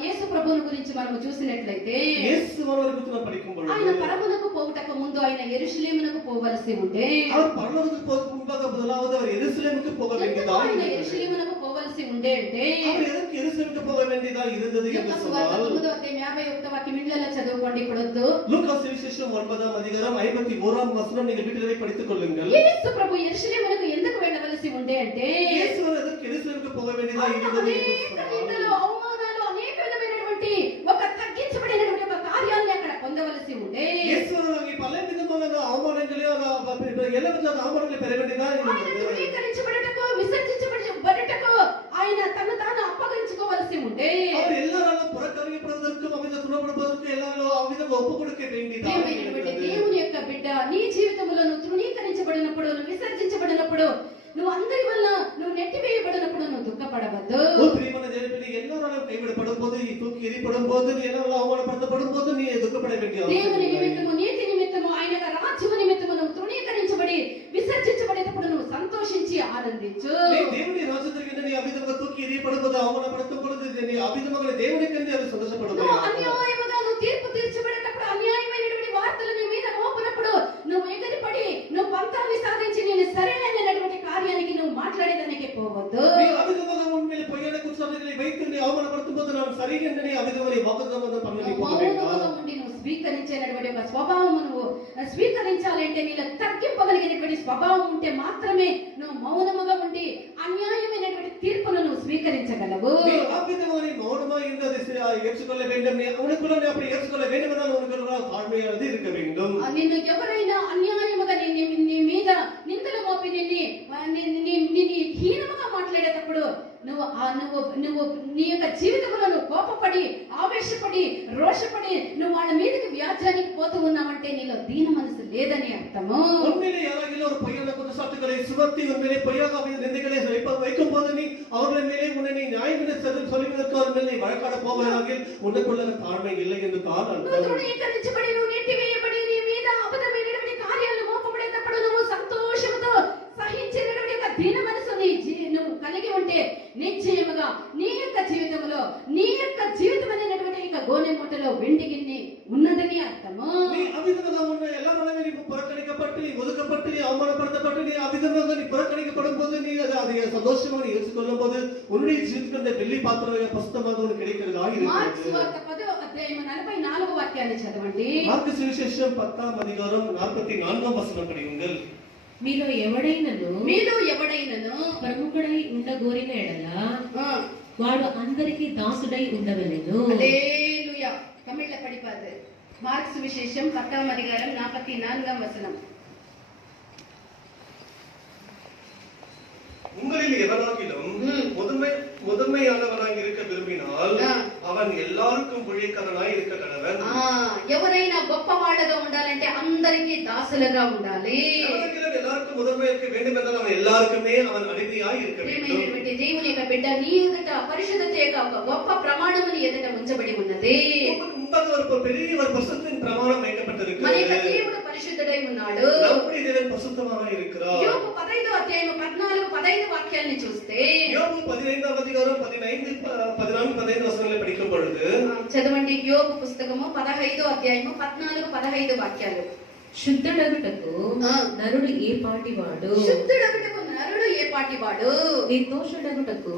యేసు ప్రభువుని గురించి మనము చూసినట్లయితే இயேசுவரை குறித்து நாம் படிக்கும் பொழுது ఆయన పరమునకు పోవుటకు ముందు ఆయన యెరూషలేమునకు పోవలసి ఉండే. அவர் பரலோகத்துக்கு போவதற்கு முன்பாக முதலாவது அவர் எருசலேமுக்கு போக வேண்டியதா ఆయన యెరూషలేమునకు పోవలసి ఉండే అంటే அவர் எதற்கு எருசலேமுக்கு போக வேண்டியதா இருந்தது என்று சொன்னால் 9:51 వాక్యం ఇండ్లలో చదువుకోండి. ఇప్పుడు వద్దు. லூக்கா சுவிசேஷம் 9ஆம் அதிகாரம் 51ஆம் வசனம் நீங்கள் வீட்டிலே படித்துக் கொள்ளுங்கள். యేసు ప్రభు యెరూషలేమునకు ఎందుకు వెళ్ళవలసి ఉండే అంటే இயேசுவர் எதற்கு எருசலேமுக்கு போக வேண்டியதா இருந்தது என்று சொன்னால் నిందలు, అవమానాలు, అనేక విధమైనటువంటి ఒక తగ్గించబడినటువంటి ఒక కార్యాన్ని అక్కడ పొందవలసి ఉండే. இயேசுவர் பல விதமான அவமானங்களையும் எல்லா விதமான அவமானங்களை பெற வேண்டியதா ఆయన இருந்தது. ధృవీకరించబడటకు, విసర్జించబడటకు ఆయన తను తాను అప్పగించుకోవలసి ఉండే. அவர் எல்லாராலும் புறக்கணிக்கப்படுவதற்கும் அமித துன்பப்படுவதற்கும் எல்லாரும் அமிதமாக అభిధముగా ఒప్పుకొడుక వేండి ప్రియమైనటువంటి దేవుని యొక్క బిడ్డ నీ జీవితంలో నువ్వు తృణీకరించబడినప్పుడు, నువ్వు విసర్జించబడినప్పుడు, నువ్వు అందరి వల్ల నువ్వు నెట్టివేయబడినప్పుడు నువ్వు దుఃఖపడవద్దు. ప్రియమైన దేవుని బిడ్డ ఎన్నోరాలు కైవిడపడుம்போது ఈ తూకి ఎరిపడుம்போது నీ ఎన్నోరాలు అవమానపడబడుம்போது నీ దుఃఖపడ వేండి దేవుని నిమిత్తము, నీతి నిమిత్తము, ఆయన రాజ్యము నిమిత్తము నువ్వు తృణీకరించబడి విసర్జించబడేటప్పుడు నువ్వు సంతోషించి ఆనందించు. దేవుని రాజ్యదగిన నీ అభిధముగా తూకి ఎరిపడబోదు అవమానపడబోదు నీ అభిధముగా దేవుని కంటే అది సంతోషపడబోదు. అన్యాయముగా నువ్వు తీర్పు తీర్చబడేటప్పుడు, అన్యాయమైనటువంటి వార్తలు నీ మీద మోపినప్పుడు నువ్వు ఎగిరిపడి నువ్వు పంతాన్ని సాధించి నేను సరైనటువంటి కార్యానికి నువ్వు మాట్లాడేదానికి పోవద్దు. నీ అభిధముగా ఉండి పొయ్యన కూర్చొని వైద్యుని అవమానపడుతుపోదు ನಾನು సరిగ్గా అభిధముని వాగ్దానమును పనులు మౌనముగా ఉండి నువ్వు స్వీకరించేటటువంటి ఒక స్వభావం నువ్వు స్వీకరించాలంటే నీలో తగ్గింపగలిగినటువంటి స్వభావం ఉంటే మాత్రమే నువ్వు మౌనముగా ఉండి అన్యాయమైనటువంటి తీర్పును నువ్వు స్వీకరించగలవు. అభిధముని మౌనமாக இருந்து அதை ஏற்றுக்கொள்ள வேண்டும். அவனுக்குள்ள அப்படி ஏற்றுக்கொள்ள வேண்டும் என்றால் உனக்கு தாழ்மையானது இருக்க வேண்டும். నిన్ను ఎవరైనా అన్యాయముగా నీ మీద నిందలు మోపి నిన్ను హీనముగా మాట్లాడేటప్పుడు నువ్వు నువ్వు నీ యొక్క జీవితంలో నువ్వు కోపపడి ఆవేశపడి రోషపడి నువ్వు వాళ్ళ మీదకి వ్యాజ్యానికి పోతూ ఉన్నావంటే నీలో దీన మనసు లేదని అర్థము. உண்மையிலே யாராகிலும் ஒரு பொய்யான குற்றச்சாட்டுகளை சுமத்தி உண்மையிலே பொய்யாக நிந்தைகளை வைக்கும் போது நீ அவர்கள் மேலே உன்னை நீ நியாயம் சொல்லுவதற்கு அவர் மேலே வழக்காட போவதாகில் உனக்குள்ள தாழ்மை இல்லை என்று தான் నువ్వు తృణీకరించబడి నువ్వు నెట్టివేయబడి నీ మీద అబద్ధమైనటువంటి కార్యాలు మోపబడేటప్పుడు నువ్వు సంతోషంతో సహించేటటువంటి ఒక దీన మనసు నువ్వు కలిగి ఉంటే నిశ్చయముగా నీ యొక్క జీవితంలో నీ యొక్క జీవితం అనేటువంటి ఇక గోనె మూటలో వెండి గిన్నె ఉన్నదని అర్థము. నీ అవిధంగా ఉన్న எல்லாரும் நீ புறக்கணிக்கப்பட்டு நீ ஒதுக்கப்பட்டு நீ அவமானப்படுத்தப்பட்டு நீ அவிதமாக நீ புறக்கணிக்கப்படும் போது நீ அதை சந்தோஷமாக நீ ஏற்றுக்கொள்ளும் போது உன்னுடைய ஜீவிதத்தில் அந்த வெள்ளி பாத்திரம் பசுத்தமாக உனக்கு கிடைக்கிறதாக இருக்கிறது. మార్క్స్ వార్త 10వ అధ్యాయం 44వ వాక్యాన్ని చదవండి. మార్కు సువిశేషం 10వ అధ్యాయం 44వ వచనం படியுங்கள். మీలో ఎవడైనను ప్రముఖుడై ఉండగోరిన ఎడల వాడు అందరికి దాసుడై ఉండవలెను. హల్లెలూయా. తమిళ్ల படிப்பாது. మార్క్స్ సువిశేషం 10వ అధ్యాయం 44వ వచనం. உங்களில் எவனாகிலும் முதன்மையானவனாக இருக்க விரும்பினால் அவன் எல்லாருக்கும் ஊழியக்காரனாய் இருக்க கடவன். ఎవరైనా గొప్పవాడుగా ఉండాలంటే అందరికీ దాసులుగా ఉండాలి. எல்லாருக்கும் முதன்மை இருக்க வேண்டும் என்றால் அவன் எல்லாருக்குமே அவன் அடிமையாய் இருக்க வேண்டும். దేవుని యొక్క బిడ్డ నీ ఎదుట పరిశుద్ధత యొక్క గొప్ప ప్రమాణము నీ ఎదుట ఉంచబడి ఉన్నది. முன்பாக ஒரு பெரிய ஒரு பரிசுத்தத்தின் பிரமாணம் வைக்கப்பட்டிருக்கு. మన యొక్క దేవుడు పరిశుద్ధుడై ఉన్నాడు. நம்முடைய தேவன் பரிசுத்தமாக இருக்கிறார். యోబు 15వ అధ్యాయం 14 15 వాక్యాన్ని చూస్తే యోబు 15వ అధ్యాయం 14 వచనాలను படிக்கும் பொழுது చదవండి. యోబు పుస్తకము 15వ అధ్యాయము 14 15 వాక్యాలు. శుద్ధుడగుటకు నరుడు ఏ పాటివాడు, నిర్దోషుడగుటకు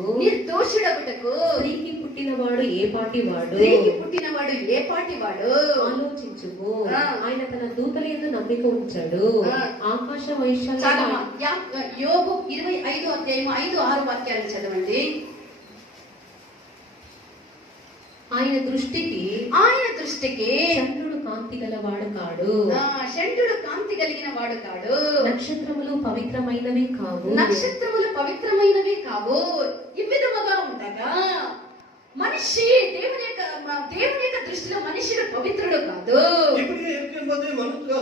స్త్రీకి పుట్టినవాడు ఏ పాటివాడు ఆలోచించుము. ఆయన తన దూతల యందు నమ్మిక ఉంచాడు, ఆకాశ వైశాల్యం. యోబు 25వ అధ్యాయం 5 6 వాక్యాలు చదవండి. ఆయన దృష్టికి చంద్రుడు కాంతి గలవాడు కాడు, చంద్రుడు కాంతి కలిగిన వాడు కాడు. నక్షత్రములు పవిత్రమైనవి కావు. ఈ విధముగా ఉండగా మనిషి దేవుని యొక్క దృష్టిలో మనిషిని పవిత్రుడు కాదు. இப்படி இருக்கும்போது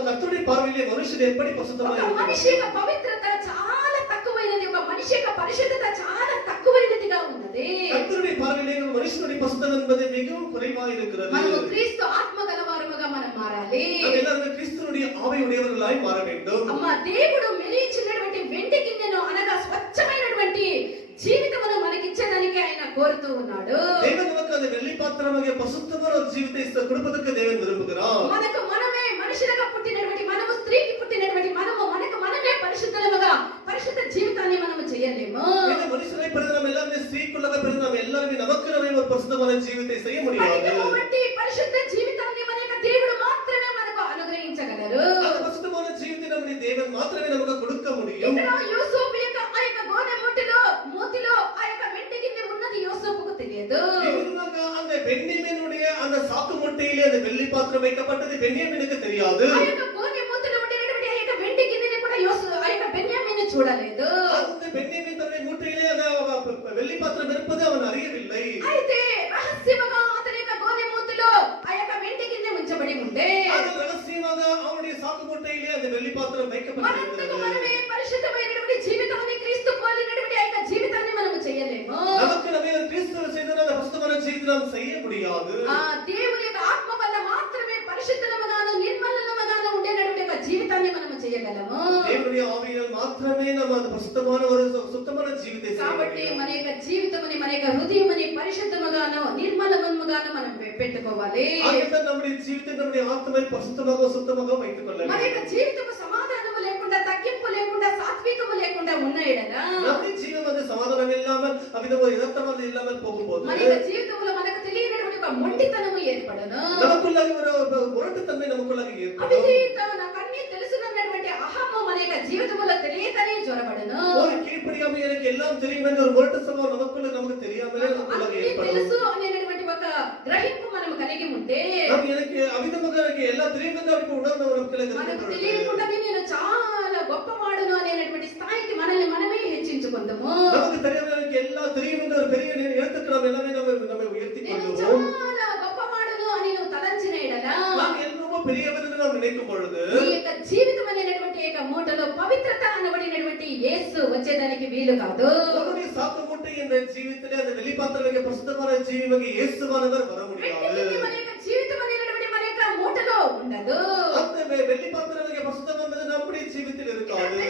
கர்த்தருடைய பார்வையிலே மனுஷன் எப்படி பரிசுத்தமாக இருக்கிறான்? మనిషి యొక్క పవిత్రత చాలా తక్కువైనది. ఒక మనిషి యొక్క పరిశుద్ధత చాలా తక్కువైనదిగా ఉన్నది. கர்த்தருடைய பார்வையிலே மனுஷனுடைய பரிசுத்தம் என்பது மிகவும் குறைவாக இருக்கிறது. మనము క్రీస్తు ఆత్మ గలవారుగా మనం మారాలి. நாம் எல்லாரும் கிறிஸ்துவுடைய ஆவியுடையவர்களாய் மாற வேண்டும். అమ్మ దేవుడు మెలిచినటువంటి వెండి గిన్నెను అనగా స్వచ్ఛమైనటువంటి జీవితమును మనకిచ్చేదానికి ఆయన కోరుతూ ఉన్నాడు. தேவன் நமக்கு அந்த வெள்ளி பாத்திரமாக பரிசுத்தமான ஒரு ஜீவித்தை கொடுப்பதற்கு தேவன் விரும்புகிறார். మనకు మనమే మనుషులుగా పుట్టినటువంటి మనము, స్త్రీకి పుట్టినటువంటి మనము, మనకు మనమే పరిశుద్ధులుగా పరిశుద్ధ జీవితాన్ని మనము చేయలేము. இந்த மனுஷனை பிறகு நாம் எல்லாமே ஸ்திரீக்குள்ளவே பிறகு நாம் எல்லாரும் நமக்கு ஒரு பரிசுத்தமான ஜீவித்தை செய்ய முடியாது. కాబట్టి పరిశుద్ధ జీవితాన్ని మన యొక్క దేవుడు మాత్రమే మనకు అనుగ్రహించగలరు. அந்த பரிசுத்தமான ஜீவித்தை நம்முடைய தேவன் మాత్రమే நமக்கு கொடுக்க முடியும். ఇక్కడ యోసేపు యొక్క ఆ యొక్క గోనె మూతిలో ఆ యొక్క వెండి గిన్నె ఉన్నది యోసేపుకు తెలియదు. அந்த பென்யமீனுடைய அந்த சாக்கு மூட்டையிலே அந்த வெள்ளி பாத்திரம் வைக்கப்பட்டது பென்யமீனுக்கு தெரியாது. ఆ యొక్క గోనె మూతిలో ఉండేటువంటి ఆ యొక్క వెండి గిన్నెని కూడా ఆ యొక్క బెన్యామీను చూడలేదు. அந்த பென்யமீன் தன்னுடைய மூட்டையிலே அந்த வெள்ளி பாத்திரம் இருப்பது அவன் அறியவில்லை. అయితే రహస్యముగా అతని యొక్క గోనె మూతిలో ఆ యొక్క వెండి గిన్నె ఉంచబడి ఉండే சாக்கு மூட்டையிலே அந்த வெள்ளி பாத்திரம் మనంతకు வைக்கப்பட்டிருக்கிறது. మనమే పరిశుద్ధమైనటువంటి జీవితాన్ని క్రీస్తు పోలినటువంటి ఆ యొక్క జీవితాన్ని మనం చేయలేము. நமக்கு நம்மை ஒரு கிறிஸ்துவ செய்தன அந்த பரிசுத்தமான ஜீவிதத்தை நாம் செய்ய முடியாது. ఆ దేవుని యొక్క ఆత్మ వల్ల మాత్రమే పరిశుద్ధముగాను నిర్మలముగాను ఉండేటువంటి ఒక జీవితాన్ని మనం చేయగలము. தேவனுடைய ஆவியால் மாத்திரமே நம்ம அந்த பரிசுத்தமான ஒரு சுத்தமான ஜீவிதத்தை செய்ய కాబట్టి முடியும். మన యొక్క జీవితముని మన యొక్క హృదయముని పరిశుద్ధముగాను నిర్మలముగాను మనం పెట్టుకోవాలి. ஆகையால் நம்முடைய ஜீவிதத்தை நம்முடைய ஆத்மாவை பரிசுத்தமாக சுத்தமாக வைத்துக் கொள்ள మన యొక్క வேண்டும். జీవితము సమాధానము లేకుండా తగ్గింపు లేకుండా సాత్వికము లేకుండా ఉన్న ఎడల நம்முடைய ஜீவன் வந்து சமாதானம் இல்லாமல் அவிதமா யதார்த்தமாக இல்லாமல் போகும்போது మన యొక్క జీవితంలో మనకు తెలియనటువంటి ఒక మొండితనము ఏర్పడును. நமக்குள்ளாக ஒரு முரட்டுத்தன்மை நமக்குள்ளாக ஏற்படும். అవిధేయత నాకన్నీ తెలుసునన్నటువంటి అహము మన యొక్క జీవితంలో తెలియకనే జ్వరబడును. ஒரு கீழ்ப்படியாமை எனக்கு எல்லாம் தெரியும் என்ற ஒரு முரட்டு சம்பவம் நமக்கு தெரியாமலே நமக்குள்ளாக అన్నీ ஏற்படும். తెలుసు అనేటువంటి ఒక గ్రహింపు మనం కలిగి ఉంటే எனக்கு அவிதமாக எனக்கு எல்லாம் தெரியும் என்ற ஒரு உணர்வு நமக்குள்ளாக మనకు இருக்கிறது. తెలియకుండానే నేను చాలా గొప్పవాడును అనేటువంటి స్థాయికి మనల్ని మనమే హెచ్చించుకుందాము. நமக்கு தெரியாம எனக்கு எல்லாம் தெரியும் என்ற ஒரு பெரிய இடத்துக்கு நாம் எல்லாமே நம்மை உயர்த்திக் నేను கொள்வோம். చాలా గొప్పవాడును అని నువ్వు తలంచిన ఎడల நாம் என்னமோ பெரியவர் என்று நாம் நினைக்கும் பொழுது నీ యొక్క జీవితం అనేటువంటి యొక్క మూటలో పవిత్రత అనబడినటువంటి యేసు వచ్చేదానికి వీలు కాదు. உன்னுடைய சாக்கு மூட்டை என்ற ஜீவிதத்திலே அந்த வெளிப்பாத்திரமாக பரிசுத்தமான ஜீவியாக இயேசுவானவர் வர முடியாது. వెంటనే మన యొక్క జీవితం అనేటువంటి మన యొక్క మూటలో ఉండదు. அந்த வெளிப்பாத்திரமாக பரிசுத்தமானது நம்முடைய ஜீவிதத்தில் இருக்காது.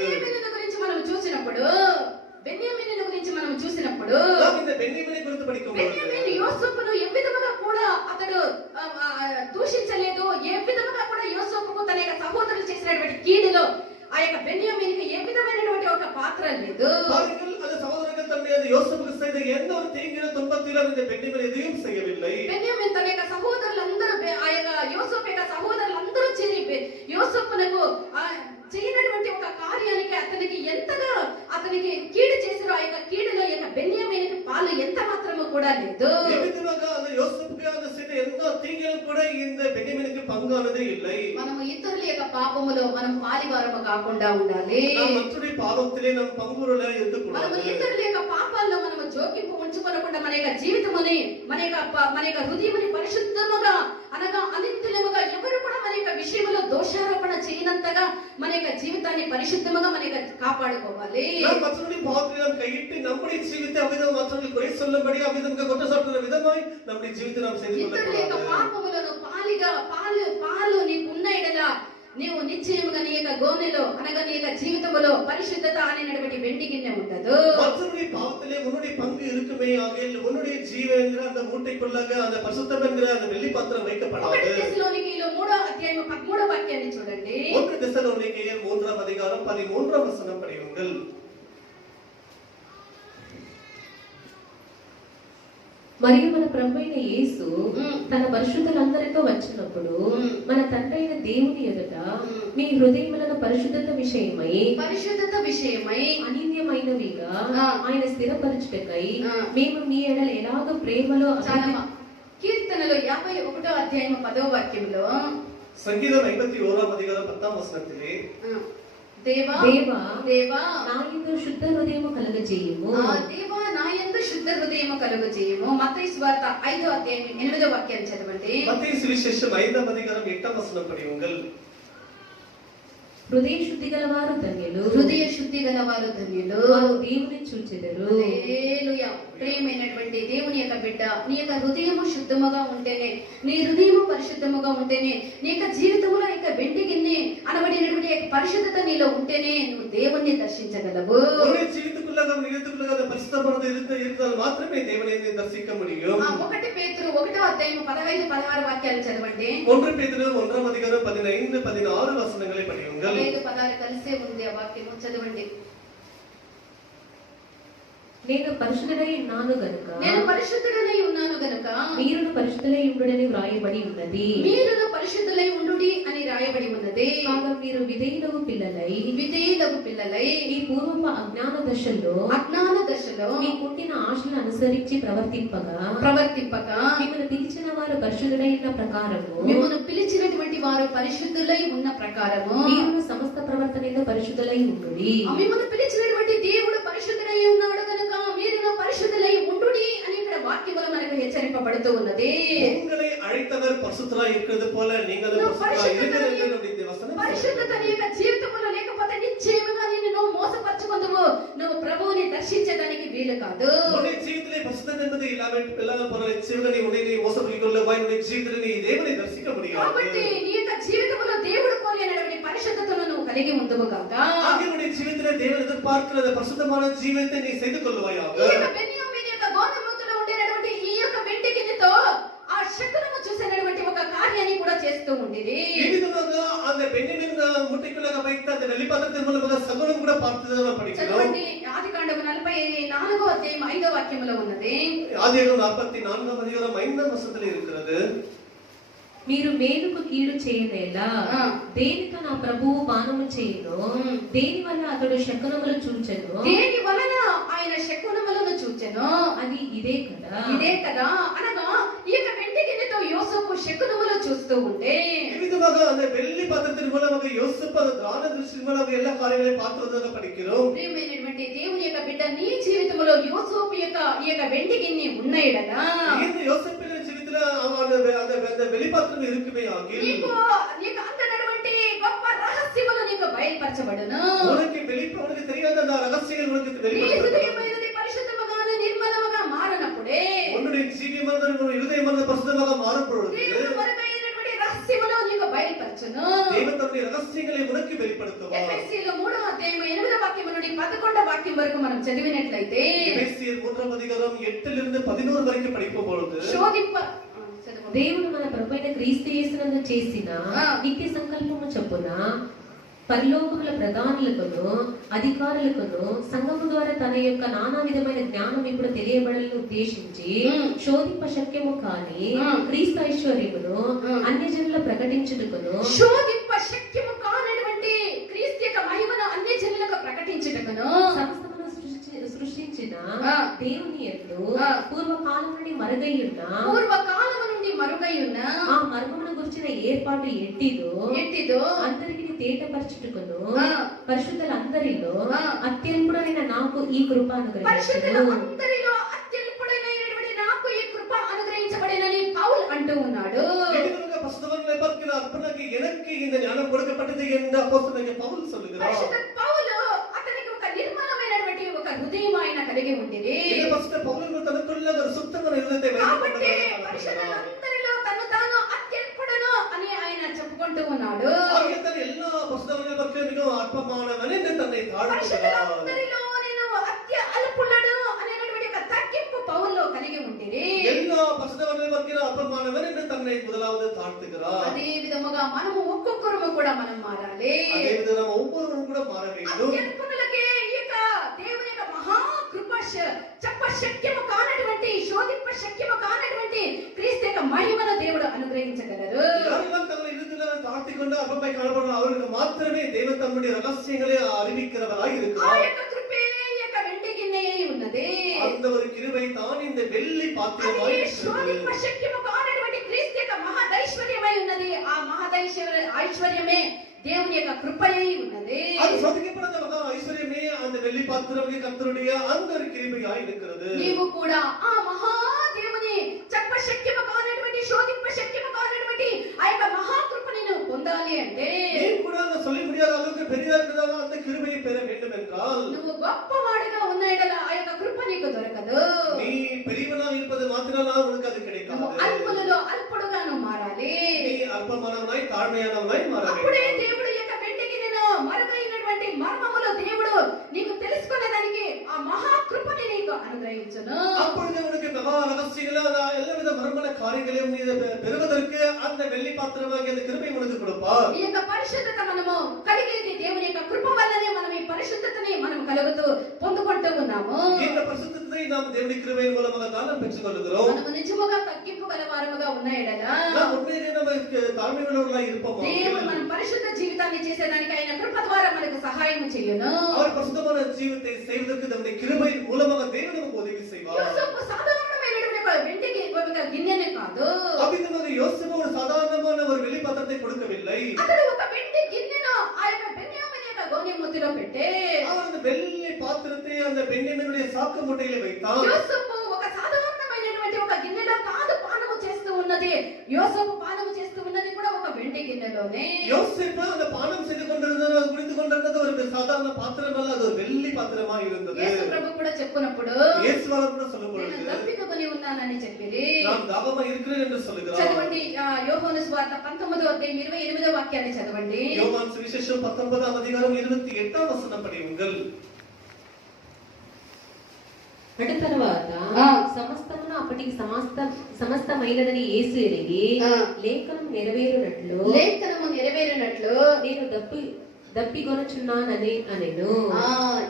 బెన్యామీను గురించి మనం చూసినప్పుడు நாம் இந்த பென்யமீனை குறித்து படிக்கும்போது బెన్యామీను యోసేపును ఏ విధముగా కూడా అతడు దూషించలేదు. ఏ విధముగా కూడా యోసేపుకు తన యొక్క సహోదరులు చేసినటువంటి కీడులో ఆ యొక్క బెన్యామీనుకి ఏ విధమైనటువంటి ఒక పాత్ర లేదు. பாருங்கள் அந்த சகோதரர்கள் தன்னுடைய அந்த யோசேப்புக்கு செய்த எந்த ஒரு தீங்கிலும் துன்பத்திலும் இந்த பென்யமீன் எதையும் செய்யவில்லை. బెన్యామీను తన యొక్క సహోదరులందరూ ఆ యొక్క యోసేపు యొక్క సహోదరులందరూ చేరి యోసేపునకు చేయనటువంటి ఒక కార్యానికి అతనికి ఎంతగా అతనికి కీడు చేశారో ఆ యొక్క కీడులో యొక్క బెన్యామీనుకి పాలు ఎంత మాత్రము కూడా లేదు. எவ்விதமாக அந்த யோசேப்புக்கு அந்த செய்த எந்த தீங்கிலும் கூட இந்த பென்யமீனுக்கு பங்கானதே இல்லை. మనము ఇతరుల యొక్క పాపములో మనం పాలివారము కాకుండా ఉండాలి. நாம் மற்றவருடைய பாவத்திலே நாம் பங்குள்ள మనము இருக்கக்கூடாது. ఇతరుల యొక్క పాపాల్లో మనము జోకింపు ఉంచుకోకుండా మన యొక్క జీవితముని మన యొక్క హృదయముని పరిశుద్ధముగా అనగా అనిత్యముగా ఎవరు కూడా మన యొక్క విషయంలో దోషారోపణ చేయనంతగా మన యొక్క జీవితాన్ని పరిశుద్ధముగా మన యొక్క కాపాడుకోవాలి. நாம் மற்றவருடைய பாவத்திலே நாம் கையிட்டு நம்முடைய ஜீவித்தை அவிதம் மற்றவர்கள் குறை சொல்லும்படி அவிதமாக குற்றச்சாட்டுகிற விதமாய் நம்முடைய ஜீவித்தை நாம் செய்து ఇతరుల యొక్క கொள்ளக்கூடாது. పాపములను పాలు నీకు ఉన్న ఎడల నీవు నిశ్చయముగా నీ యొక్క గోనెలో అనగా నీ యొక్క జీవితంలో పరిశుద్ధత అనేటువంటి వెండి గిన్నె ఉండదు. மற்றவருடைய பாவத்திலே உன்னுடைய பங்கு இருக்குமே ஆகையால் உன்னுடைய ஜீவன் என்கிற அந்த மூட்டைக்குள்ளாக அந்த பரிசுத்தம் என்கிற அந்த வெள்ளி பாத்திரம் வைக்கப்படாது. 1 తెస్సలోనికీయులు 3వ అధ్యాయం 13వ వాక్యాన్ని చూడండి. 1 தெசலோனிக்கேயர் 3ஆம் அதிகாரம் 13ஆம் வசனம் படியுங்கள். మరియు మన ప్రభువైన యేసు తన పరిశుద్ధులందరితో వచ్చినప్పుడు మన తండ్రైన దేవుని ఎదుట మీ హృదయములను పరిశుద్ధత విషయమై అనింద్యమైనవిగా ఆయన స్థిరపరచుటకై మేము మీ ఎడల ఎలాగ ప్రేమలో కీర్తనలో 51వ అధ్యాయం 10వ వాక్యంలో சங்கீதம் 51ஆம் அதிகாரம் 10ஆம் வசனத்திலே దేవా నా యందు శుద్ధ హృదయము కలుగజేయుము. దేవా నా యందు శుద్ధ హృదయము కలుగజేయుము. మత్తయి సువార్త 5వ అధ్యాయం 8వ వాక్యాన్ని చదవండి. மத்தேயு சுவிசேஷம் 5ஆம் அதிகாரம் 8ஆம் வசனம் படியுங்கள். హృదయ శుద్ధి గలవారు ధన్యులు, వారు దేవుని చూచెదరు. హల్లెలూయా. ప్రియమైనటువంటి దేవుని యొక్క బిడ్డ, నీ యొక్క హృదయము శుద్ధముగా ఉంటేనే, నీ హృదయము పరిశుద్ధముగా ఉంటేనే, నీ యొక్క జీవితంలో యొక్క వెండి గిన్నె అనబడినటువంటి పరిశుద్ధత నీలో ఉంటేనే నువ్వు దేవుణ్ణి దర్శించగలవు. உன்னுடைய ஜீவித்துக்குள்ளாக அந்த பரிசுத்தமானது இருந்தால் மாத்திரமே தேவனை தரிசிக்க முடியும். 1 పేతురు 1వ అధ్యాయం 15 16 వాక్యాలు చదవండి. 1 పేతురు 1ஆம் அதிகாரம் 15 16 வசனங்களை படியுங்கள். 15 16 కలిసే ఉంది ఆ వాక్యము చదవండి. నేను పరిశుద్ధుడై ఉన్నాను గనుక మీరును పరిశుద్ధులై ఉండుడని వ్రాయబడి ఉన్నది. అని రాయబడి ఉన్నది. కాగా మీరు విధేయులగు పిల్లలై ఈ పూర్వపు అజ్ఞాన దశలో మీ పుట్టిన ఆశలను అనుసరించి ప్రవర్తింపగా మిమ్మల్ని పిలిచిన వారు పరిశుద్ధులై ఉన్న ప్రకారము పిలిచినటువంటి వారు పరిశుద్ధులై ఉన్న ప్రకారము మీరును సమస్త ప్రవర్తనలో పరిశుద్ధులై ఉండుడి. మిమ్మల్ని పిలిచినటువంటి దేవుడు పరిశుద్ధుడై ఉన్నాడు కనుక మీరు పరిశుద్ధులై ఉండుడి అని ఇక్కడ వాక్యములో మనకు హెచ్చరింపబడుతూ ఉన్నది. உங்களை அழைத்தவர் பரிசுத்தராய் இருக்கிறது போல நீங்களும் பரிசுத்தராய் இருக்கிறீர்கள். పరిశుద్ధ వీలు కాదు. உன்னுடைய ஜீவிதத்திலே பரிசுத்தம் என்பது இல்லாமல் போன நிச்சயமாக நீ உன்னை நீ மோசப்படுத்திக்கொள்ளவாய். உன்னுடைய ஜீவிதத்திலே நீ தேவனை தரிசிக்க முடியாது. కాబట్టి నీ యొక్క జీవితంలో దేవుడు కోరినటువంటి పరిశుద్ధతను నువ్వు కలిగి ఉందువు గాక. ஆகிய உன்னுடைய ஜீவிதத்திலே தேவன் எதிர்பார்க்கிற அந்த பரிசுத்தமான ஜீவிதத்தை நீ செய்து கொள்வாயாக. ఈ యొక్క బెన్యామీను యొక్క గోనెముద్దలో ఉండేటువంటి ఈ యొక్క వెండి గిన్నెతో ఆ శకునము చూసినటువంటి ఒక కార్యాన్ని కూడా చేస్తూ ఉండిరి. ఈ విధంగా அந்த பென்யமீன் முட்டைக்குள்ளாக வைத்த அந்த வெளிப்பாத்திரத்தின் மூலமாக சகுனம் கூட பார்த்ததை நாம் படிக்கிறோம். చదవండి ఆదికాండము 44వ అధ్యాయం 5వ వాక్యములో ఉన్నది. ஆதியாகமம் 44వ அதிகாரம் 5వ వచనத்தில் இருக்கிறது. మీరు మేలుకు కీడు చేయనేలా దేనితో నా ప్రభువు పానము చేయను, దేని వల్ల అతడు శకునములు చూచెను, దేని వలన ఆయన శకునములను చూచెను, అది ఇదే కదా. ఇదే కదా అనగా ఈ యొక్క వెండి గిన్నెతో యోసేపు శకునములు చూస్తూ ఉంటే ఈ విధంగా அந்த வெள்ளி பாத்திரத்தின் மூலமாக யோசேப்பு அந்த திராண దృష్టిயின் மூலமாக எல்லா காரியங்களையும் பார்த்ததாக படிக்கிறோம். ప్రియమైనటువంటి దేవుని యొక్క బిడ్డ నీ జీవితంలో యోసేపు యొక్క ఈ యొక్క వెండి గిన్నె ఉన్నయడగా இந்த யோசேப்பின் జీవితంలో அந்த வெளிப்பாத்திரம் இருக்குமே ஆகி నీకు అందనటువంటి గొప్ప రహస్యములు నీకు బయలుపరచబడును. உனக்கு தெரியாத அந்த ரகசியங்கள் உனக்கு నీ வெளிப்படுத்தப்படும். హృదయమైనది పరిశుద్ధముగాను నిర్మలముగా మారనప్పుడే உன்னுடைய ஜீவியமானது உன்னுடைய இருதயமானது பரிசுத்தமாக மாறும் பொழுது దేవుడు మరుగైనటువంటి రహస్యములు నీకు బయలుపరచును. தேவன் தன்னுடைய ரகசியங்களை உனக்கு வெளிப்படுத்துவார். ఎఫెసీయులు 3వ అధ్యాయం 8వ వాక్యం నుండి 11వ వాక్యం వరకు మనం చదివినట్లయితే எபேசியர் 3వ அதிகாரம் 8லிருந்து 11 வரைக்கும் படிக்கும் பொழுது దేవుడు మన ప్రభువైన క్రీస్తు యేసునందు చేసిన నిత్య సంకల్పము చొప్పున పరలోకముల ప్రధానులకును అధికారులకును సంఘము ద్వారా తన యొక్క నానా విధమైన జ్ఞానం ఇప్పుడు తెలియబడాలని ఉద్దేశించి శోధింప శక్యము కాని క్రీస్తు ఐశ్వర్యమును అన్యజనుల ప్రకటించుటకును శోధింప శక్యము కానటువంటి క్రీస్తు యొక్క మహిమను అన్యజనులకు ప్రకటించుటకును సమస్తమును సృష్టించిన దేవుని యందు పూర్వకాలం నుండి మరుగైయున్న ఆ మర్మమును గురించిన ఏర్పాటు ఎట్టిదో అందరికి తేటపరచుటకును పరిశుద్ధులందరిలో అత్యల్పుడైన నాకు ఈ కృప అనుగ్రహించబడినని పౌలు అంటూ ఉన్నాడు. எனக்கு இந்த ஞானம் கொடுக்கப்பட்டது என்று அப்போஸ்தலனாகிய பவுல் சொல்லுகிறார். పౌలు అతనికి ఒక నిర్మలమైనటువంటి ఒక హృదయం ఆయన కలిగి ఉండేది. పౌలు తనకుள்ள ఒక సుత్తమైన హృదయத்தை కాబట్టి పరిశుద్ధులందరిలో తను తాను అత్యల్పుడను అని ఆయన చెప్పుకుంటూ ఉన్నాడు. எல்லா பரிசுத்தவான்கள் பக்கத்தில் மிகவும் அற்பமானவன் என்று தன்னை தாழ்த்துகிறார். పరిశుద్ధులందరిలో నేను అత్య అల్పుడను అనేటువంటి ఒక తగ్గింపు పౌల్లో కలిగి ఉండేది. எல்லா பரிசுத்தவான்கள் பக்கத்தில் அற்பமானவன் என்று தன்னை முதலாவது தாழ்த்துகிறார். అదే విధముగా మనము ఒక్కొక్కరము కూడా మనం మారాలి. அதே விதமாக ஒவ்வொருவரும் கூட மாற வேண்டும். అత్యల్పులకే ఈ యొక్క దేవుని యొక్క మహా కృప చెప్ప శక్యము కానటువంటి శోధింప శక్యము కానటువంటి క్రీస్తు యొక్క మహిమను దేవుడు అనుగ్రహించగలరు. யாரெல்லாம் தங்களை இருதயத்தில் தாழ்த்திக் கொண்டு அற்பமாய் காணப்படுகிறார்களோ அவர்களுக்கு மாத்திரமே தேவன் தம்முடைய ரகசியங்களை அறிவிக்கிறவராய் ఆ இருக்கிறார். యొక్క కృపే ఈ యొక్క వెండి గిన్నెయే ఉన్నది. அந்த ஒரு கிருபை தான் இந்த வெள்ளி பாத்திரமாய் అది இருக்கிறது. శోధింప శక్యము కానటువంటి క్రీస్తు యొక్క మహదైశ్వర్యమై ఉన్నది. ఆ ఐశ్వర్యమే దేవుని యొక్క కృపయై ఉన్నది. அது சோதிக்கப்படாத மகா ஐஸ்வர்யமே அந்த வெள்ளி பாத்திரமே கர்த்தருடைய அந்த ஒரு கிருபையாய் இருக்கிறது. నీవు కూడా ఆ మహా దేవుని చెప్ప శక్యము కానటువంటి శోధింప శక్యము కానటువంటి ఆ యొక్క మహా కృపని నువ్వు పొందాలి అంటే நீ கூட அந்த சொல்ல முடியாத அளவுக்கு பெரியதா இருக்கிறதால அந்த கிருபையை பெற வேண்டும் என்றால் నువ్వు గొప్పవాడిగా ఉన్న ఎడల ఆ యొక్క కృప నీకు దొరకదు. நீ பெரியவனா இருப்பது மாத்திரம்தான் உனக்கு அது கிடைக்காது. నువ్వు అల్పులలో అల్పుడుగా నువ్వు మారాలి. நீ అల్పమానవనాய் తాழ்மையானవనాய் మార అప్పుడే வேண்டும். దేవుడు ఈ యొక్క వెండికి నేను మరుగైనటువంటి మర్మములు దేవుడు నీకు తెలుసుకునేదానికి ఆ మహా కృపని నీకు అనుగ్రహించును. அப்பொழுது உனக்கு மகா ரகசியங்களான எல்லாவித மர்மமான காரியங்களையும் நீ பெறுவதற்கு அந்த வெள்ளி பாத்திரமாகிய அந்த கிருபை உனக்கு கொடுப்பார். ఈ యొక్క పరిశుద్ధత మనము కలిగేది దేవుని యొక్క కృప వల్లనే మనం ఈ పరిశుద్ధతని మనం కలుగుతూ పొందుకుంటూ ఉన్నాము. இந்த பரிசுத்தத்தை நாம் தேவனுடைய கிருபையின் மூலமாக தான் நாம் பெற்றுக்கொள்கிறோம். మనము నిజముగా తగ్గింపు గలవారముగా ఉన్న ఎడల நாம் உண்மையிலே நமக்கு தாழ்மையுள்ளவர்களாய் இருப்போம். దేవుడు మన పరిశుద్ధ జీవితాన్ని చేసేదానికి ఆయన కృప ద్వారా మనకు సహాయం చేయును. அவர் பரிசுத்தமான ஜீவித்தை செய்வதற்கு நம்முடைய கிருபையின் மூலமாக தேவன் நமக்கு உதவி செய்வார். యోసేపు సాధారణమైనటువంటి ఒక వెండికి ఒక గిన్నెనే కాదు. அபிதமாக யோசேப்பு ஒரு சாதாரணமான ஒரு வெள்ளி பாத்திரத்தை கொடுக்கவில்லை. అతడు ఒక వెండి గిన్నెను ఆ యొక్క బెన్యామీను యొక్క గోనెముద్దులో పెట్టి அவர் அந்த வெள்ளி பாத்திரத்தை அந்த பென்யமீனுடைய சாக்கு மூட்டையிலே வைத்தான். యోసేపు ఒక సాధారణమైనటువంటి ఒక గిన్నెలో కాదు పానము చేస్తూ ఉన్నది. యోసేపు పానము చేస్తూ ఉన్నది కూడా ఒక వెండి గిన్నెలోనే. யோசேப்பு அந்த பானம் செய்து கொண்டிருந்தது, அது குடித்துக் கொண்டிருந்தது ஒரு சாதாரண பாத்திரம் அல்ல, அது ஒரு வெள்ளி பாத்திரமா இருந்தது. యేసు ప్రభు కూడా చెప్పునప్పుడు இயேசுவாளர் கூட சொல்லும் నేను பொழுது దప్పిక కొని ఉన్నానని చెప్పిరి. நான் தாகமா இருக்கிறேன் என்று சொல்லுகிறார். చదవండి యోహాను సువార్త 19వ అధ్యాయం 28వ వాక్యాన్ని చదవండి. யோவான் சுவிசேஷம் 19ஆம் அதிகாரம் 28ஆம் வசனம் படியுங்கள். అటు తర్వాత ఆ. సమస్తమును అప్పటికి సమస్తమైనదని యేసు ఎరిగి ఆ. లేఖనం నెరవేరునట్లు లేఖనము నెరవేరినట్లు నేను దప్పికొనుచున్నానని అనెను.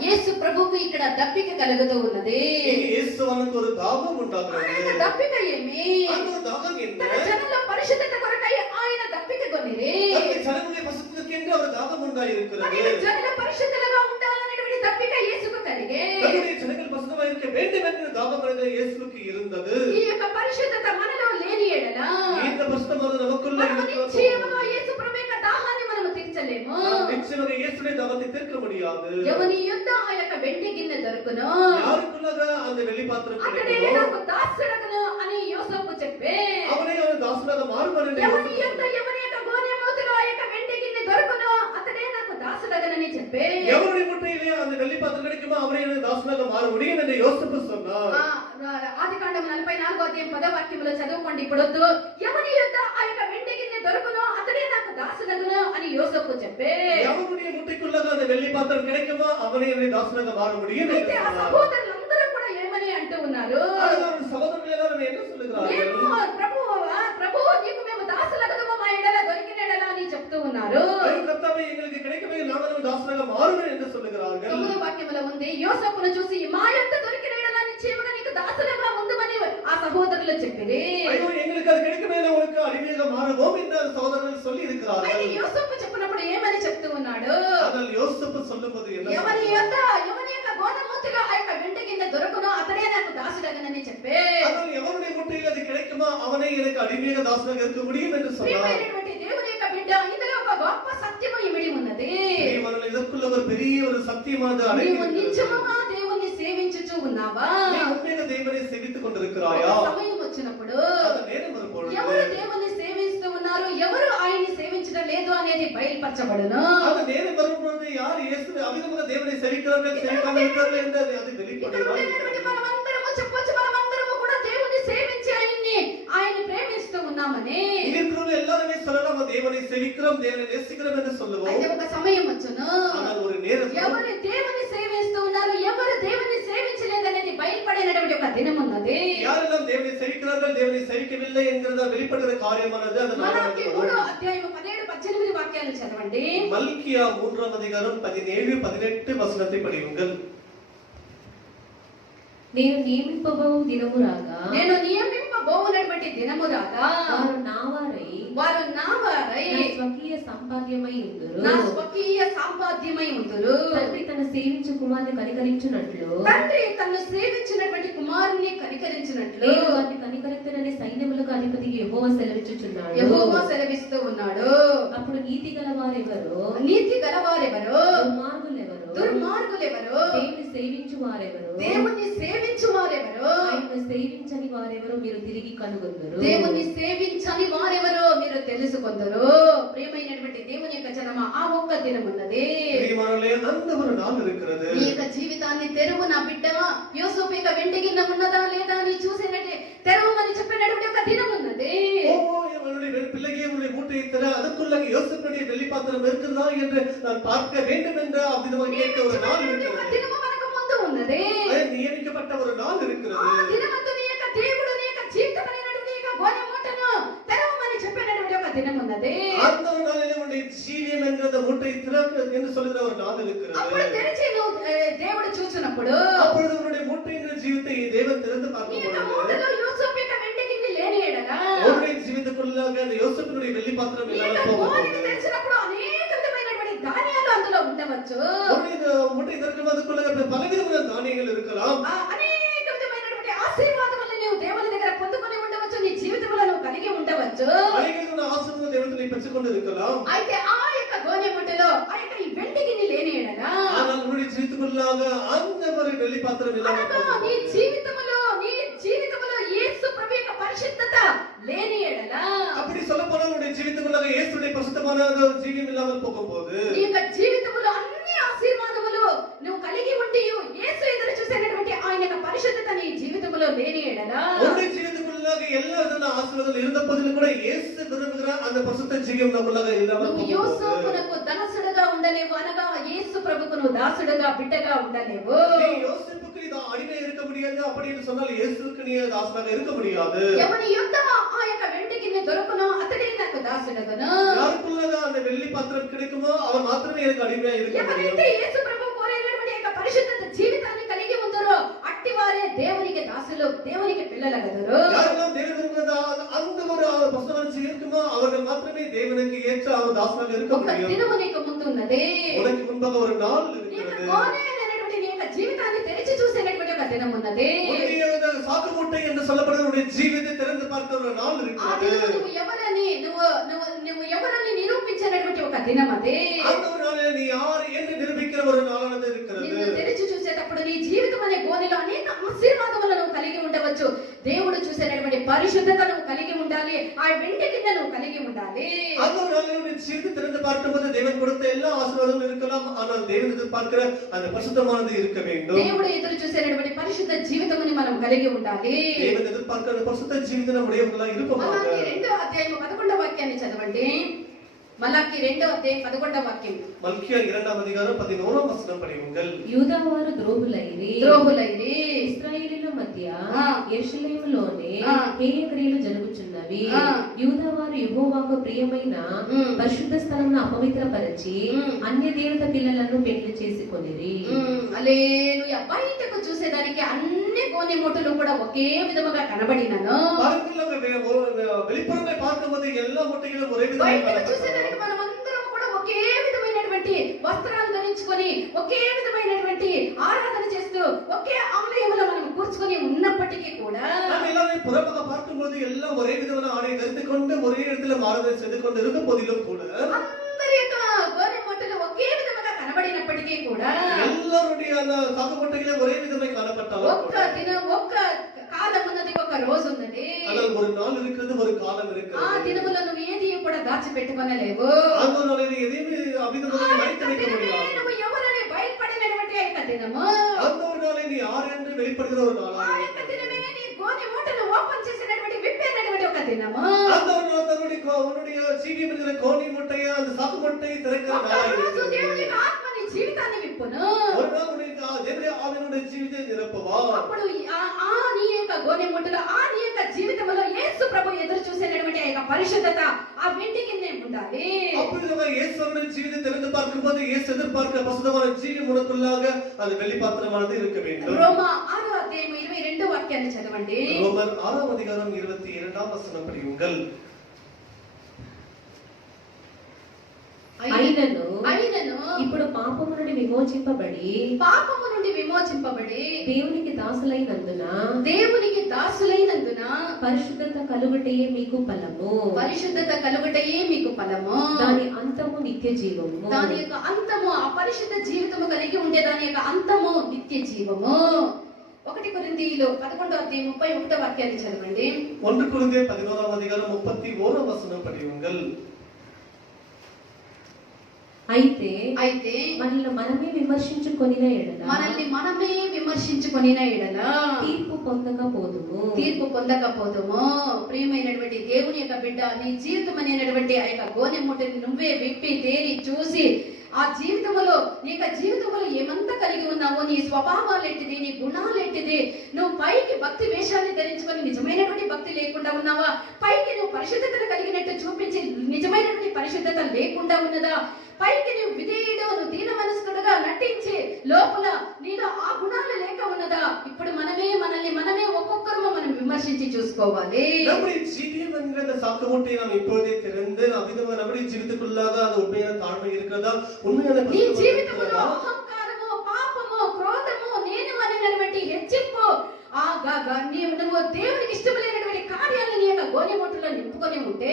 యేసు ప్రభువుకు ఇక్కడ దప్పిక కలుగుతూ ఉన్నది. இங்கே இயேசுவானுக்கு ஒரு தாகம் ఆయన உண்டாகிறது. దప్పిక ఏమి? அந்த ஒரு தாகம் என்ன? తన జనుల పరిశుద్ధత కొరకై ఆయన దప్పిక కొనిరి. அந்த ஜனங்களுடைய பரிசுத்தத்திற்கென்று ஒரு தாகம் உண்டாயிருக்கிறது. ఆయన జనుల పరిశుద్ధులుగా ఉండాలనేటువంటి దప్పిక యేసుకు కలిగే. தன்னுடைய ஜனங்கள் பரிசுத்தமாக இருக்க வேண்டும் என்ற தாகம் అనేది இயேசுவுக்கு இருந்தது. ఈ యొక్క పరిశుద్ధత మనలో లేని ఎడల இந்த பரிசுத்தமானது நமக்குள்ள మనము నిశ్చయముగా యేసు ప్రభు యొక్క దాహాన్ని మనము తీర్చలేము. நிச்சயமாக இயேசுடைய தாகத்தை தீர்க்க முடியாது. ఎవని యుద్ధ ఆ యొక్క వెండి గిన్నె దొరుకును யாருக்குள்ளாக அந்த வெள்ளி பாத்திரம் అతడే கிடைக்குமோ నాకు దాసుడగును అని యోసేపు చెప్పే. அவனே அவன் தாசனாக மாறுவான் ఎవని యుద్ధ ఎవని యొక్క గోనె మూతిలో ఆ యొక్క వెండి గిన్నె దొరుకును అతడే నాకు దాసుడగనని చెప్పే. எவனுடைய முட்டையிலே அந்த வெள்ளி பாத்திரம் கிடைக்குமோ அவனே எனக்கு தாசனாக மாற முடியும் என்று யோசிப்பு சொன்னார். ఆదికాండం 44వ అధ్యాయం 10వ వాక్యములో చదువుకోండి. ఇప్పుడు ఎవని యుద్ధ ఆ యొక్క వెండి గిన్నె దొరుకును అతడే నాకు దాసుడగును అని యోసేపు చెప్పే. எவனுடைய முட்டைக்குள்ளாக அந்த வெள்ளி பாத்திரம் கிடைக்குமோ அவனே எனக்கு தாசனாக மாற முடியும் என்று అయితే ఆ சொன்னார். సహోదరులందరూ కూడా ఏమని అంటూ ఉన్నారు? அவர்கள் சகோதரர்கள் எல்லாரும் என்ன சொல்லுகிறார்கள்? మేము ప్రభువు నీకు మేము దాసులగదము మా ఎడల దొరికిన ఎడల అని చెప్తూ ఉన్నారు. கர்த்தாவே எங்களுக்கு கிடைக்கவே நாங்களும் தாசனாக மாறுவேன் என்று சொல்லுகிறார்கள். 9వ వాక్యములో ఉంది యోసేపును చూసి మా యొక్క దొరికిన ఎడల నిశ్చయముగా నీకు దాసులుగా ఉందుమని ఆ సహోదరులు చెప్పిరి. ஐயோ எங்களுக்கு அது கிடைக்கவே உனக்கு அடிமையாக மாறுவோம் என்று சகோதரர்கள் சொல்லி అయితే இருக்கிறார்கள். యోసేపు చెప్పినప్పుడు ఏమని చెప్తూ ఉన్నాడు? ஆனால் யோசேப்பு சொல்லும்போது என்ன ఎవని యొక్క గోనమూతిలో ఆ యొక్క వెండి గిన్నె దొరుకునో అతడే నాకు దాసుడగనని చెప్పే. ஆனால் எவனுடைய முட்டையில் அது கிடைக்குமோ அவனை எனக்கு அடிமையாக தாசனாக இருக்க முடியும் என்று சொன்னார். ప్రియమైనటువంటి దేవుని యొక్క బిడ్డ ఇందులో ఒక గొప్ప సత్యము ఇమిడి ఉన్నది. இவர்கள் இதற்குள்ள ஒரு பெரிய ஒரு சத்தியமானது నీవు அடங்கியிருக்கிறது. నిజముగా దేవుని సేవించుచూ ఉన్నావా? நீ உண்மையாக தேவனை சேவித்துக் கொண்டிருக்கிறாயா? ఒక సమయం వచ్చినప్పుడు அந்த நேரம் வரும்பொழுது ఎవరు దేవుని సేవిస్తూ ఉన్నారు, ఎవరు ఆయన్ని సేవించడం లేదు అనేది బయలుపరచబడును. அந்த நேரம் வரும்பொழுது யார் இயேசுவை அவிதமாக தேவனை சேவிக்கிறார்கள் சேவிக்காமல் இருக்கிறார்கள் என்று அது ఇక్కడ வெளிப்படுகிறது. ఉండేటువంటి మనమందరము చెప్పొచ్చు, మనమందరము కూడా దేవుని సేవించి ఆయన్ని ప్రేమిస్తూ ఉన్నామని. இங்க இருக்கிறவங்க எல்லாருமே சொல்லலாம் தேவனை சேவிக்கிறோம் தேவனை நேசிக்கிறோம் என்று சொல்லுவோம். అయితే ఒక సమయం వచ్చును, ஆனால் ஒரு நேரம் ఎవరు దేవుని సేవిస్తూ ఉన్నారు, ఎవరు దేవుని సేవించలేదనేది బయలుపడినటువంటి ఒక దినం ఉన్నది. யாரெல்லாம் தேவனை சேவிக்கிறார்கள் தேவனை சேவிக்கவில்லை என்கிறத வெளிப்படுகிற காரியமானது அந்த మలాకి நாளானது 3వ అధ్యాయం 17, 18 వాక్యాలు చదవండి. மல்கியா 3ஆம் அதிகாரம் 17, 18 వచనத்தை படியுங்கள். నేను నియమింపబో దినము రాగా నేను నియమింపబోవునటువంటి దినము రాగా వారు నా వారై నా స్వకీయ సంపాద్యమై ఉందురు. నా స్వకీయ సంపాద్యమై ఉందురు. తండ్రి తన సేవించు కుమారుని కనికరించున్నట్లు తండ్రి తను సేవించినటువంటి కుమారుని కనికరించినట్లు నేను వారిని కనికరించనని సైన్యములకు అధిపతికి యెహోవా సెలవిచ్చుచున్నాడు. యెహోవా సెలవిస్తూ ఉన్నాడు. అప్పుడు నీతి గలవారెవరో, నీతి గలవారెవరో, దుర్మార్గులెవరో, దుర్మార్గులెవరో, దేవుని సేవించు వారెవరో, దేవుని సేవించు వారెవరో, ఆయనను సేవించని వారెవరో మీరు తిరిగి కనుగొందురు. దేవుని సేవించని వారెవరో మీరు తెలుసుకొందరు. ప్రియమైనటువంటి దేవుని యొక్క జనమా, ఆ ఒక్క దినం ఉన్నది. பிரியமானவர்களே, அந்த ஒரு நாள் இருக்கிறது. నీ యొక్క జీవితాన్ని తెరువు నా బిడ్డ. యోసేపు యొక్క వెండి గిన్నె ఉన్నదా లేదా అని చూసినట్టే తెరవమని చెప్పినటువంటి ఒక దినం ఉన్నది. ஓ என்னுடைய பிள்ளையே உன்னுடைய மூட்டையை தர அதற்குள்ள யோசேப்புடைய வெள்ளி பாத்திரம் இருக்கிறதா என்று நான் பார்க்க வேண்டும் என்ற அவ்விதமாக கேட்க ஒரு நாள் ఒక இருக்கிறது. దినము మనకు ముందు ఉన్నది. நியமிக்கப்பட்ட ஒரு நாள் ఆ இருக்கிறது. దినమందు నీ యొక్క దేవుడు నీ యొక్క జీవితమైనటువంటి నీ యొక్క గోనె మూటను తెరవమని చెప్పినటువంటి ఒక దినం ఉన్నది. அந்த ஒரு நாளிலே உன்னுடைய ஜீவியம் என்கிற அந்த மூட்டை திறக்க என்று சொல்லுகிற ஒரு நாள் இருக்கிறது. అప్పుడు తెరిచి నువ్వు దేవుడు చూసినప్పుడు அப்பொழுது உன்னுடைய மூட்டை என்கிற ஜீவித்தை தேவன் திறந்து నీ பார்க்கும் యొక్క பொழுது మూటలో యోసేపు యొక్క వెండి గిన్నె లేని ఎడల உன்னுடைய ஜீவித்துக்குள்ளாக அந்த யோசேப்பினுடைய வெள்ளி பாத்திரம் నీ యొక్క இல்லாமல் గోనెను போகும். తెరిచినప్పుడు అనేక విధమైనటువంటి ధాన్యాలు అందులో ఉండవచ్చు. உன்னுடைய மூட்டை திறக்கும்போதுக்குள்ள பலவிதமான தானியங்கள் இருக்கலாம். అనేక విధమైనటువంటి ఆశీర్వాదములను నీవు దేవుని దగ్గర పొందుకొని ఉండవచ్చు. నీ జీవితంలో నువ్వు కలిగి ఉండవచ్చు. அநேகமான ஆசீர்வாதம் தேவனை பெற்றுக்கொண்டு இருக்கலாம். అయితే ఆ యొక్క గోనె ముట్టలో ఆ యొక్క ఈ వెండి గిన్నె లేని ఎడల ஆனால் உன்னுடைய ஜீவித்துக்குள்ளாக அந்த ஒரு வெள்ளி பாத்திரம் இல்லாமல் అనగా போகும். నీ జీవితములో యేసు ప్రభు యొక్క పరిశుద్ధత లేని ఎడల அப்படி சொல்ல போனா உன்னுடைய ஜீவித்துக்குள்ளாக இயேசுடைய பரிசுத்தமான ஒரு ஜீவியம் இல்லாமல் போகும்போது నీ యొక్క జీవితములో అన్ని ఆశీర్వాదములు నువ్వు కలిగి ఉండి యేసు ఎదురు చూసేటటువంటి ఆయన యొక్క పరిశుద్ధత నీ எல்லா விதமான ஆசீர்வாதங்கள் இருந்த போதிலும் கூட இயேசு விரும்புகிற அந்த பரிசுத்த ஜீவியம் நமக்குள்ளாக இல்லாமல் నువ్వు போகும்போது, యోసేపునకు దాసుడుగా ఉండలేవు అనగా యేసు ప్రభుకు నువ్వు దాసుడుగా బిడ్డగా ఉండలేవు. நீ யோசேப்புக்கு நீ அடிமை இருக்க முடியாது அப்படின்னு சொன்னால் இயேசுவுக்கு நீ தாசனாக இருக்க முடியாது. ఎవని యొద్ద ఆ యొక్క వెండి గిన్నె దొరుకునో అతడే నాకు దాసుడగును. யாருக்குள்ளగా அந்த வெள்ளி பாத்திரம் கிடைக்குமோ அவன் మాత్రమే எனக்கு అడిமையா இருக்க முடியும். ఎవరైతే యేసు ప్రభు కోరినటువంటి యొక్క పరిశుద్ధ జీవితాన్ని కలిగి ఉంటారో అట్టి వారే దేవునికి దాసులు, దేవునికి పిల్లలగుదురు. யாரெல்லாம் தேவனுக்கு அந்த ஒரு பசுவன் இருக்குமோ அவர்கள் மாத்திரமே தேவனுக்கு ஏற்ற அவர் தாசனாக இருக்க ఒక முடியும். దినము నీకు ముందున్నదే. உனக்கு முன்பாக ஒரு நாள் నీ యొక్క இருக்கிறது. కోనేనటువంటి నీ యొక్క జీవితాన్ని తెరిచి చూసేటువంటి ఒక దినం ఉన్నది. உன்னுடைய சாக்கு மூட்டை என்று சொல்லப்படுகிற உன்னுடைய ஜீவித்தை திறந்து பார்க்கிற ஒரு நாள் ఆ இருக்கிறது. దినం నువ్వు ఎవరని నువ్వు ఎవరని నిరూపించినటువంటి ఒక దినం అదే. அந்த ஒரு நாளில் நீ யார் என்று நிரூபிக்கிற ஒரு நாளானது இருக்கிறது. నిన్ను తెరిచి చూసేటప్పుడు నీ జీవితం అనే గోనెలో అనేక ఆశీర్వాదములను నువ్వు కలిగి ఉండవచ్చు. దేవుడు చూసేటటువంటి పరిశుద్ధత నువ్వు కలిగి ఉండాలి. ఆ వెండి కింద నువ్వు కలిగి ఉండాలి. அந்த ஒரு நாளில் உன்னுடைய ஜீவித்தை திறந்து பார்க்கும்போது தேவன் கொடுத்த எல்லா ஆசீர்வாதமும் இருக்கலாம். ஆனால் தேவன் எதிர்பார்க்கிற அந்த பரிசுத்தமானது இருக்க வேண்டும். దేవుడు ఎదురు చూసేటటువంటి పరిశుద్ధ జీవితముని మనం కలిగి ఉండాలి. தேவன் எதிர்பார்க்கிற அந்த பரிசுத்த ஜீவிతం நம்முடையவர்களாக இருப்போமாக. మలాకి 2వ అధ్యాయం 11వ వాక్యాన్ని చదవండి. మలాకి 2వ అధ్యాయం 11వ వాక్యం. மல்கியா 2వ அதிகாரம் 11వ వచనం படியுங்கள். యూదావారు ద్రోహులైరి ఇశ్రాయేలీల మధ్య యెరూషలేములోనే హేయక్రియలు జరుగుచున్నవి. యూదావారు యెహోవాకు ప్రియమైన పరిశుద్ధ స్థలమును అపవిత్రపరచి అన్య దేవత పిల్లలను పెళ్లి చేసుకొనిరి. హల్లెలూయా. బయటకు చూసేదానికి అన్ని గోనెమూటలు కూడా ఒకే విధముగా కనబడినను. வெளிப்புறங்களை பார்க்கும்போது எல்லா முட்டைகளும் ஒரே விதமாக బయటకు చూసేదానికి మనమందరం కూడా ఒకే విధమైనటువంటి వస్త్రాలు ధరించుకొని ఒకే విధమైనటువంటి ఆరాధన చేస్తూ ఒకే ఆలయంలో మనం కూర్చుకొని ఉన్నప్పటికీ కూడా நாம் எல்லாரும் புறமாக பார்க்கும்போது எல்லாம் ஒரே விதமான ஆடை தரித்துக் கொண்டு ஒரே இடத்துல ஆராதனை செய்து கொண்டு இருந்த போதிலும் கூட అందరి యొక్క గోనెమూటలు ఒకే విధముగా కనబడినప్పటికీ కూడా எல்லாருடைய அந்த சாக்கு முட்டைகளே ஒரே விதமாய் காணப்பட்டாலும் ఒక్క దినం ఒక్క కాలం ఉన్నది, ఒక రోజు ఉన్నది. ஆனால் ஒரு நாள் இருக்கிறது, ஒரு காலம் ఆ இருக்கிறது. దినములో నువ్వు ఏది కూడా దాచిపెట్టుకొనలేవు. அந்த ஒரு நாளில் எதையுமே அவிதமாக மறைத்து வைக்க முடியாது. నువ్వు ఎవరని బయటపడినటువంటి ఆ యొక్క దినము, அந்த ஒரு நாளை நீ யார் என்று வெளிப்படுகிற ஒரு ఆ நாளாக యొక్క దినమే నీ గోనె మూటను ఓపెన్ చేసినటువంటి విప్పినటువంటి ఒక దినము. அந்த ஒரு நாள் உன்னுடைய ஜீவியம் என்கிற கோணி முட்டையை அந்த சாக்கு முட்டையை திறக்கிற ఒక நாளாக రోజు இருக்கிறது. దేవుని ఆత్మ నీ జీవితాన్ని విప్పును. ஒரு நாள் உன்னுடைய தேவனுடைய ஆவியினுடைய ஜீவித்தை நிரப்புவா. అప్పుడు ఆ నీ యొక్క గోనె మూటలో ఆ నీ యొక్క జీవితంలో యేసు ప్రభు ఎదురు చూసేటటువంటి ఆ యొక్క పరిశుద్ధత ఆ వెండి కిందే ఉండాలి. அப்பொழுது இயேசுவின் ஜீவித்தை திறந்து பார்க்கும்போது இயேசு எதிர்பார்க்கிற பசுத்தமான ஜீவியம் உனக்குள்ளாக அந்த வெள்ளி பாத்திரமானது இருக்க வேண்டும். రోమా 6వ అధ్యాయం 22వ వాక్యాన్ని చదవండి. ரோமர் 6వ அதிகாரம் 22వ వచనం படியுங்கள். అయినను ఇప్పుడు పాపము నుండి విమోచింపబడి దేవునికి దాసులైనందున పరిశుద్ధత కలుగుటయే మీకు ఫలము. దాని అంతము నిత్య జీవము. దాని యొక్క అంతము ఆ పరిశుద్ధ జీవితము కలిగి ఉండే దాని యొక్క అంతము నిత్య జీవము. 1 కొరింథీయులు 11వ అధ్యాయం 31వ వాక్యాన్ని చదవండి. 1 కొరింథీయులు 11వ அதிகாரம் 31వ వచనం படியுங்கள். అయితే మనల్ని మనమే విమర్శించుకొనిన ఎడల తీర్పు పొందకపోదుము. ప్రియమైనటువంటి దేవుని యొక్క బిడ్డ, నీ జీవితం అనేటువంటి ఆ యొక్క గోనె మూటని నువ్వే విప్పి తేరి చూసి ఆ జీవితంలో ఏమంతా కలిగి ఉన్నావో, నీ స్వభావాలు ఏంటిది, నీ గుణాలు ఏంటిది, నువ్వు పైకి భక్తి వేషాన్ని ధరించుకొని నిజమైనటువంటి భక్తి లేకుండా ఉన్నావా, పైకి నువ్వు పరిశుద్ధతను కలిగినట్టు చూపించి నిజమైనటువంటి పరిశుద్ధత లేకుండా ఉన్నదా, పైకి నువ్వు విధేయుడు, నువ్వు దీన మనస్కుడుగా నటించి లోపల నీలో ఆ గుణాలు లేక ఉన్నదా. ఇప్పుడు మనమే ఒక్కొక్కరు మనం విమర్శించి చూసుకోవాలి. நம்முடைய ஜீவியம் என்கிற அந்த சாக்கு மூட்டையை நாம் இப்பொழுதே திறந்து அவிதமாக நம்முடைய ஜீவித்துக்குள்ளாக அந்த உண்மையான தாழ்மை இருக்கிறதா, உண்மையான నీ జీవితంలో అహంకారము, పాపము, క్రోధము, నేను అనేటువంటి హెచ్చింపు, నువ్వు దేవునికి ఇష్టమైనటువంటి కార్యాలను నీ యొక్క గోనె మూటలో నింపుకొని ఉంటే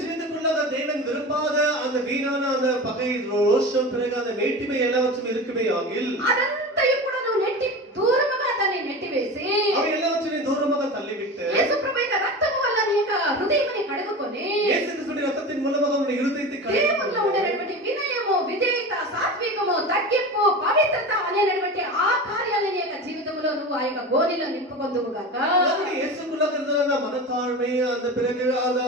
ஜீவித்துக்குள்ளாக தேவன் விரும்பாத அந்த வீணான அந்த பகை, ரோஷம், பிறகு அந்த மேட்டிமை எல்லாவற்றும் இருக்குமே ஆகில் అదంతయు కూడా నువ్వు దూరముగా దాన్ని నెట్టివేసి అవి எல்லாவற்றையும் దూరமாக తల్లిவிட்டு యేసు ప్రభు యొక్క రక్తము వల్ల నీ యొక్క హృదయాన్ని కడుగుకొని యేసు క్రీస్తుని రక్తத்தின் మూలமாக உன்னுடைய హృదయத்தை దేవునిలో ఉండేటువంటి వినయము, విధేయత, సాత్వికము, తగ్గింపు, పవిత్రత అనేటువంటి ఆ కార్యాలను నీ యొక్క జీవితంలో నువ్వు ఆ యొక్క గోనెలో నింపుకొందుము గాక. நம்முடைய இயேசுக்குள்ளாக இருந்த அந்த மனத்தாழ்மை, அந்த பிறகு அந்த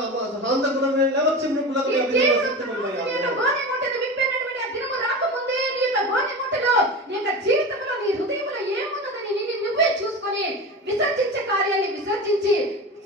சாந்த குணம் எல்லாவற்றையும் நமக்குள்ளாக ఈ அப்படியே దేవుడు வசித்துக்கொள்வாயாக. నీ యొక్క గోనె ముట్టను విప్పినటువంటి ఆ దినము రాకముందే నీ యొక్క గోనె ముట్టలో నీ యొక్క జీవితంలో నీ హృదయంలో ఏమున్నదని నిన్ను నువ్వే చూసుకొని విసర్జించే కార్యాన్ని విసర్జించి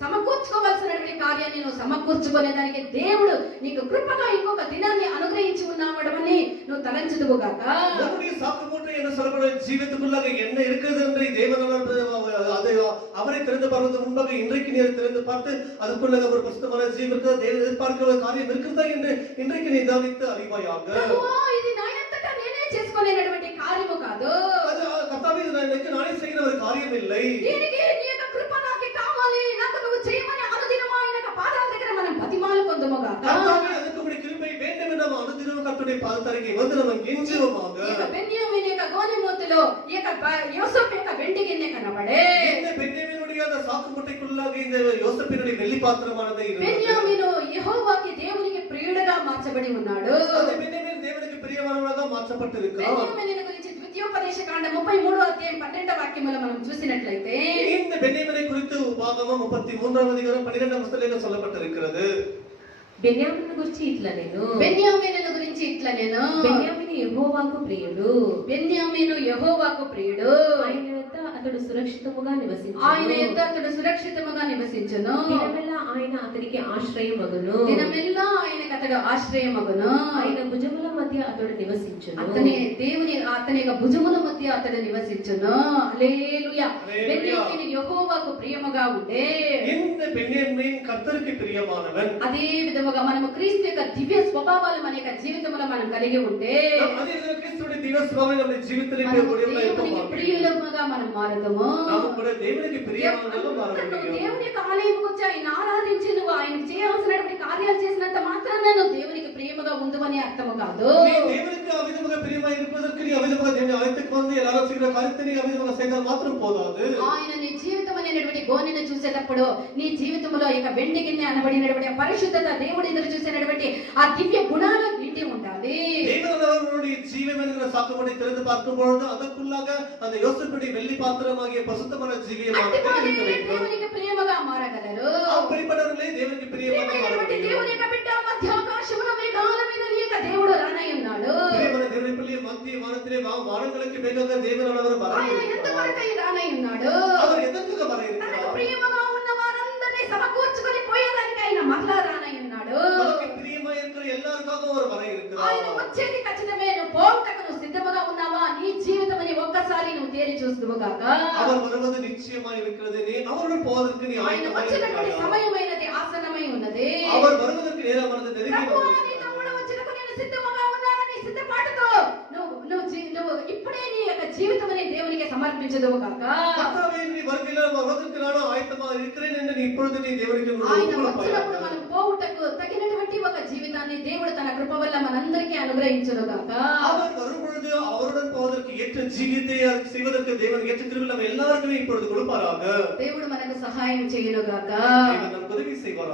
సమకూర్చుకోవాల్సినటువంటి కార్యాన్ని నువ్వు సమకూర్చుకునే దానికి దేవుడు నీకు కృపగా ఇంకొక దినాన్ని అనుగ్రహించి ఉన్నామని నువ్వు తలంచుదువుగాక. நம்முடைய சாக்கு மூட்டை என்று சொல்லக்கூடிய ஜீவித்துக்குள்ளாக என்ன இருக்கிறது என்று தேவனானவர் அதை அவரை திறந்து பார்ப்பதற்கு முன்பாக இன்றைக்கு நீர் திறந்து பார்த்து அதுக்குள்ளாக ஒரு பரிசுத்தமான ஜீவன் இருக்கிறது, தேவன் எதிர்பார்க்கிற காரியம் இருக்கிறதா என்று இன்றைக்கு நீ கவனித்து அறிவாயாக. ప్రభువా, ఇది నా అంతటా నేనే చేసుకోలేనటువంటి కార్యము కాదు. அது கர்த்தாவே, இது எனக்கு நானே செய்கிற ஒரு காரியம் இல்லை. దీనికి నీ యొక్క కృప నాకు కావాలి, నాకు నువ్వు చేయమని అనుదినము ఆయన యొక్క పాదాల దగ్గర మనం బతిమాలు కొందుముగాక. கர்த்தாவே, அதுக்கு உம்முடைய கிருபை வேண்டும் என்று நாம் அனுதினமும் கர்த்தருடைய பாதத்தருகே வந்து நாம் கெஞ்சுவோமாக. ఈ యొక్క బెన్యామీను యొక్క గోనె మూతిలో ఈ యొక్క యోసేపు యొక్క వెండి గిన్నె కనబడే. இந்த பென்யமீனுடைய அந்த சாக்கு மூட்டைக்குள்ளாக இந்த யோசேப்பினுடைய வெள்ளி பாத்திரமானது இருந்தது. బెన్యామీను యెహోవాకి దేవునికి ప్రియుడుగా మార్చబడి ఉన్నాడు. அந்த பென்யமீன் தேவனுக்கு பிரியமானவனாக மாற்றப்பட்டிருக்கிறான். బెన్యామీను గురించి ద్వితీయోపదేశ కాండ 33వ అధ్యాయం 12వ వాక్యములో మనం చూసినట్లయితే இந்த பென்யமீனை குறித்து உபாகமம் 33వ அதிகாரம் 12వ வசனத்தில் சொல்லப்பட்டிருக்கிறது. బెన్యామీను గురించి ఇట్లా నేను బెన్యామీను గురించి ఇట్లా నేను బెన్యామీను యెహోవాకు ప్రియుడు, బెన్యామీను యెహోవాకు ప్రియుడు, ఆయన యొద్ద అతడు సురక్షితముగా నివసించును, ఆయన యొద్ద అతడు సురక్షితముగా నివసించును, దినమెల్లా ఆయన అతనికి ఆశ్రయమగును, దినమెల్లా ఆయనకు అతడు ఆశ్రయమగును, ఆయన భుజముల మధ్య అతడు నివసించును, అతని యొక్క భుజముల మధ్య అతడు నివసించును. హల్లెలూయా. బెన్యామీను యెహోవాకు ప్రియముగా ఉండే. இந்த பென்யமீன் கர்த்தருக்கு பிரியமானவன். అదే విధముగా మనము క్రీస్తు యొక్క దివ్య స్వభావాలు మన యొక్క జీవితంలో మనం కలిగి ఉంటే அதே கிறிஸ்துவின் திவ்ய சுபாவம் நம்முடைய ஜீவிதத்திலே మనము கூடியவர்களாக దేవునికి இருப்போம். ప్రియులముగా మనం మారుతాము. நாம் கூட தேவனுக்கு பிரியமானவர்களாக மாற முடியும். దేవుని యొక్క ఆలయంకు వచ్చి ఆయన ఆరాధించి నువ్వు ఆయనకు చేయాల్సినటువంటి కార్యాలు చేసినంత మాత్రాన నువ్వు దేవునికి ప్రియముగా ఉందని అర్థము కాదు. நீ தேவனுக்கு அவிதமாக பிரியமாய் இருப்பதற்கு நீ அவிதமாக தேவனை அழைத்துக்கு வந்து எல்லாரும் செய்கிற காரியத்தை நீ அவிதமாக செய்தால் மாத்திரம் போதாது. ఆయన నీ జీవితం అనేటువంటి గోనెను చూసేటప్పుడు నీ జీవితంలో ఇక వెండి గిన్నె అనబడినటువంటి ఆ పరిశుద్ధత, దేవుడి ఎదురు చూసేటటువంటి ఆ దివ్య గుణాలు నిండి ఉండాలి. தேவனுடைய ஜீவம் என்கிற சாக்குமூட்டை திறந்து பார்க்கும் பொழுது அதற்குள்ளாக அந்த யோசேப்புடைய வெள்ளி பாத்திரமாகிய பசுத்தமான ஜீவியமானது இருக்க வேண்டும். దేవునికి ప్రియముగా మారగలరు. அப்படிப்பட்டவர்களே தேவனுக்கு பிரியமாக மாற ప్రియమైనటువంటి முடியும். దేవుని యొక్క బిడ్డ మధ్య ఆకాశముల మేఘాల మీద నీ యొక్క దేవుడు రానై ఉన్నాడు. பிரியமான தேவனுடைய பிள்ளை மத்திய வானத்திலே வானங்களுக்கு மேலாக தேவனானவர் வர ఆయన இருக்கிறார். ఎంతవరకై రానై ఉన్నాడు. அவர் எதற்காக வர తనకు இருக்கிறார்? ప్రియముగా ఉన్న వారందరినీ సమకూర్చుకొని పోయేదానికి ఆయన మరలా రానై ఉన్నాడు. தனக்கு பிரியமாய் இருக்கிற எல்லாருக்காக அவர் வர ఆయన இருக்கிறார். వచ్చేది ఖచ్చితమే. నువ్వు పోవుటకు నువ్వు సిద్ధముగా ఉన్నావా? నీ జీవితమని ఒక్కసారి నువ్వు తేరి చూస్తువుగాక. அவர் வருவது நிச்சயமாய் இருக்கிறது. நீ அவருடன் போவதற்கு நீ ఆయన ஆயத்தமாய் వచ్చినటువంటి இருக்கிறாயா? సమయమైనది ఆసన్నమై ఉన్నది. அவர் வருவதற்கு நேரமானது நெருங்கி ప్రభువా, నీ வந்திருக்கிறது. తమ్ముడు వచ్చినకు నేను సిద్ధముగా ఉన్నానని సిద్ధపాటుతో నువ్వు ఇప్పుడే నీ యొక్క జీవితమని దేవునికి సమర్పించదువుగాక. கர்த்தாவே, நீ வருகையில வருவதற்கு நானும் ஆயத்தமா இருக்கிறேன் என்று நீ இப்பொழுது நீ தேவனுக்கு ఆయన వచ్చినప్పుడు మనం పోవుటకు తగినటువంటి ఒక జీవితాన్ని దేవుడు తన కృప వల్ల మనందరికీ అనుగ్రహించునుగాక. அவர் வரும் பொழுது அவருடன் போவதற்கு ஏற்ற ஜீவித்தை செய்வதற்கு தேவன் ஏற்ற கிருபை நம்ம எல்லாருக்குமே இப்பொழுது கொடுப்பாராக. దేవుడు మనకు సహాయం చేయునుగాక. தேவன் நமக்கு உதவி செய்வார்.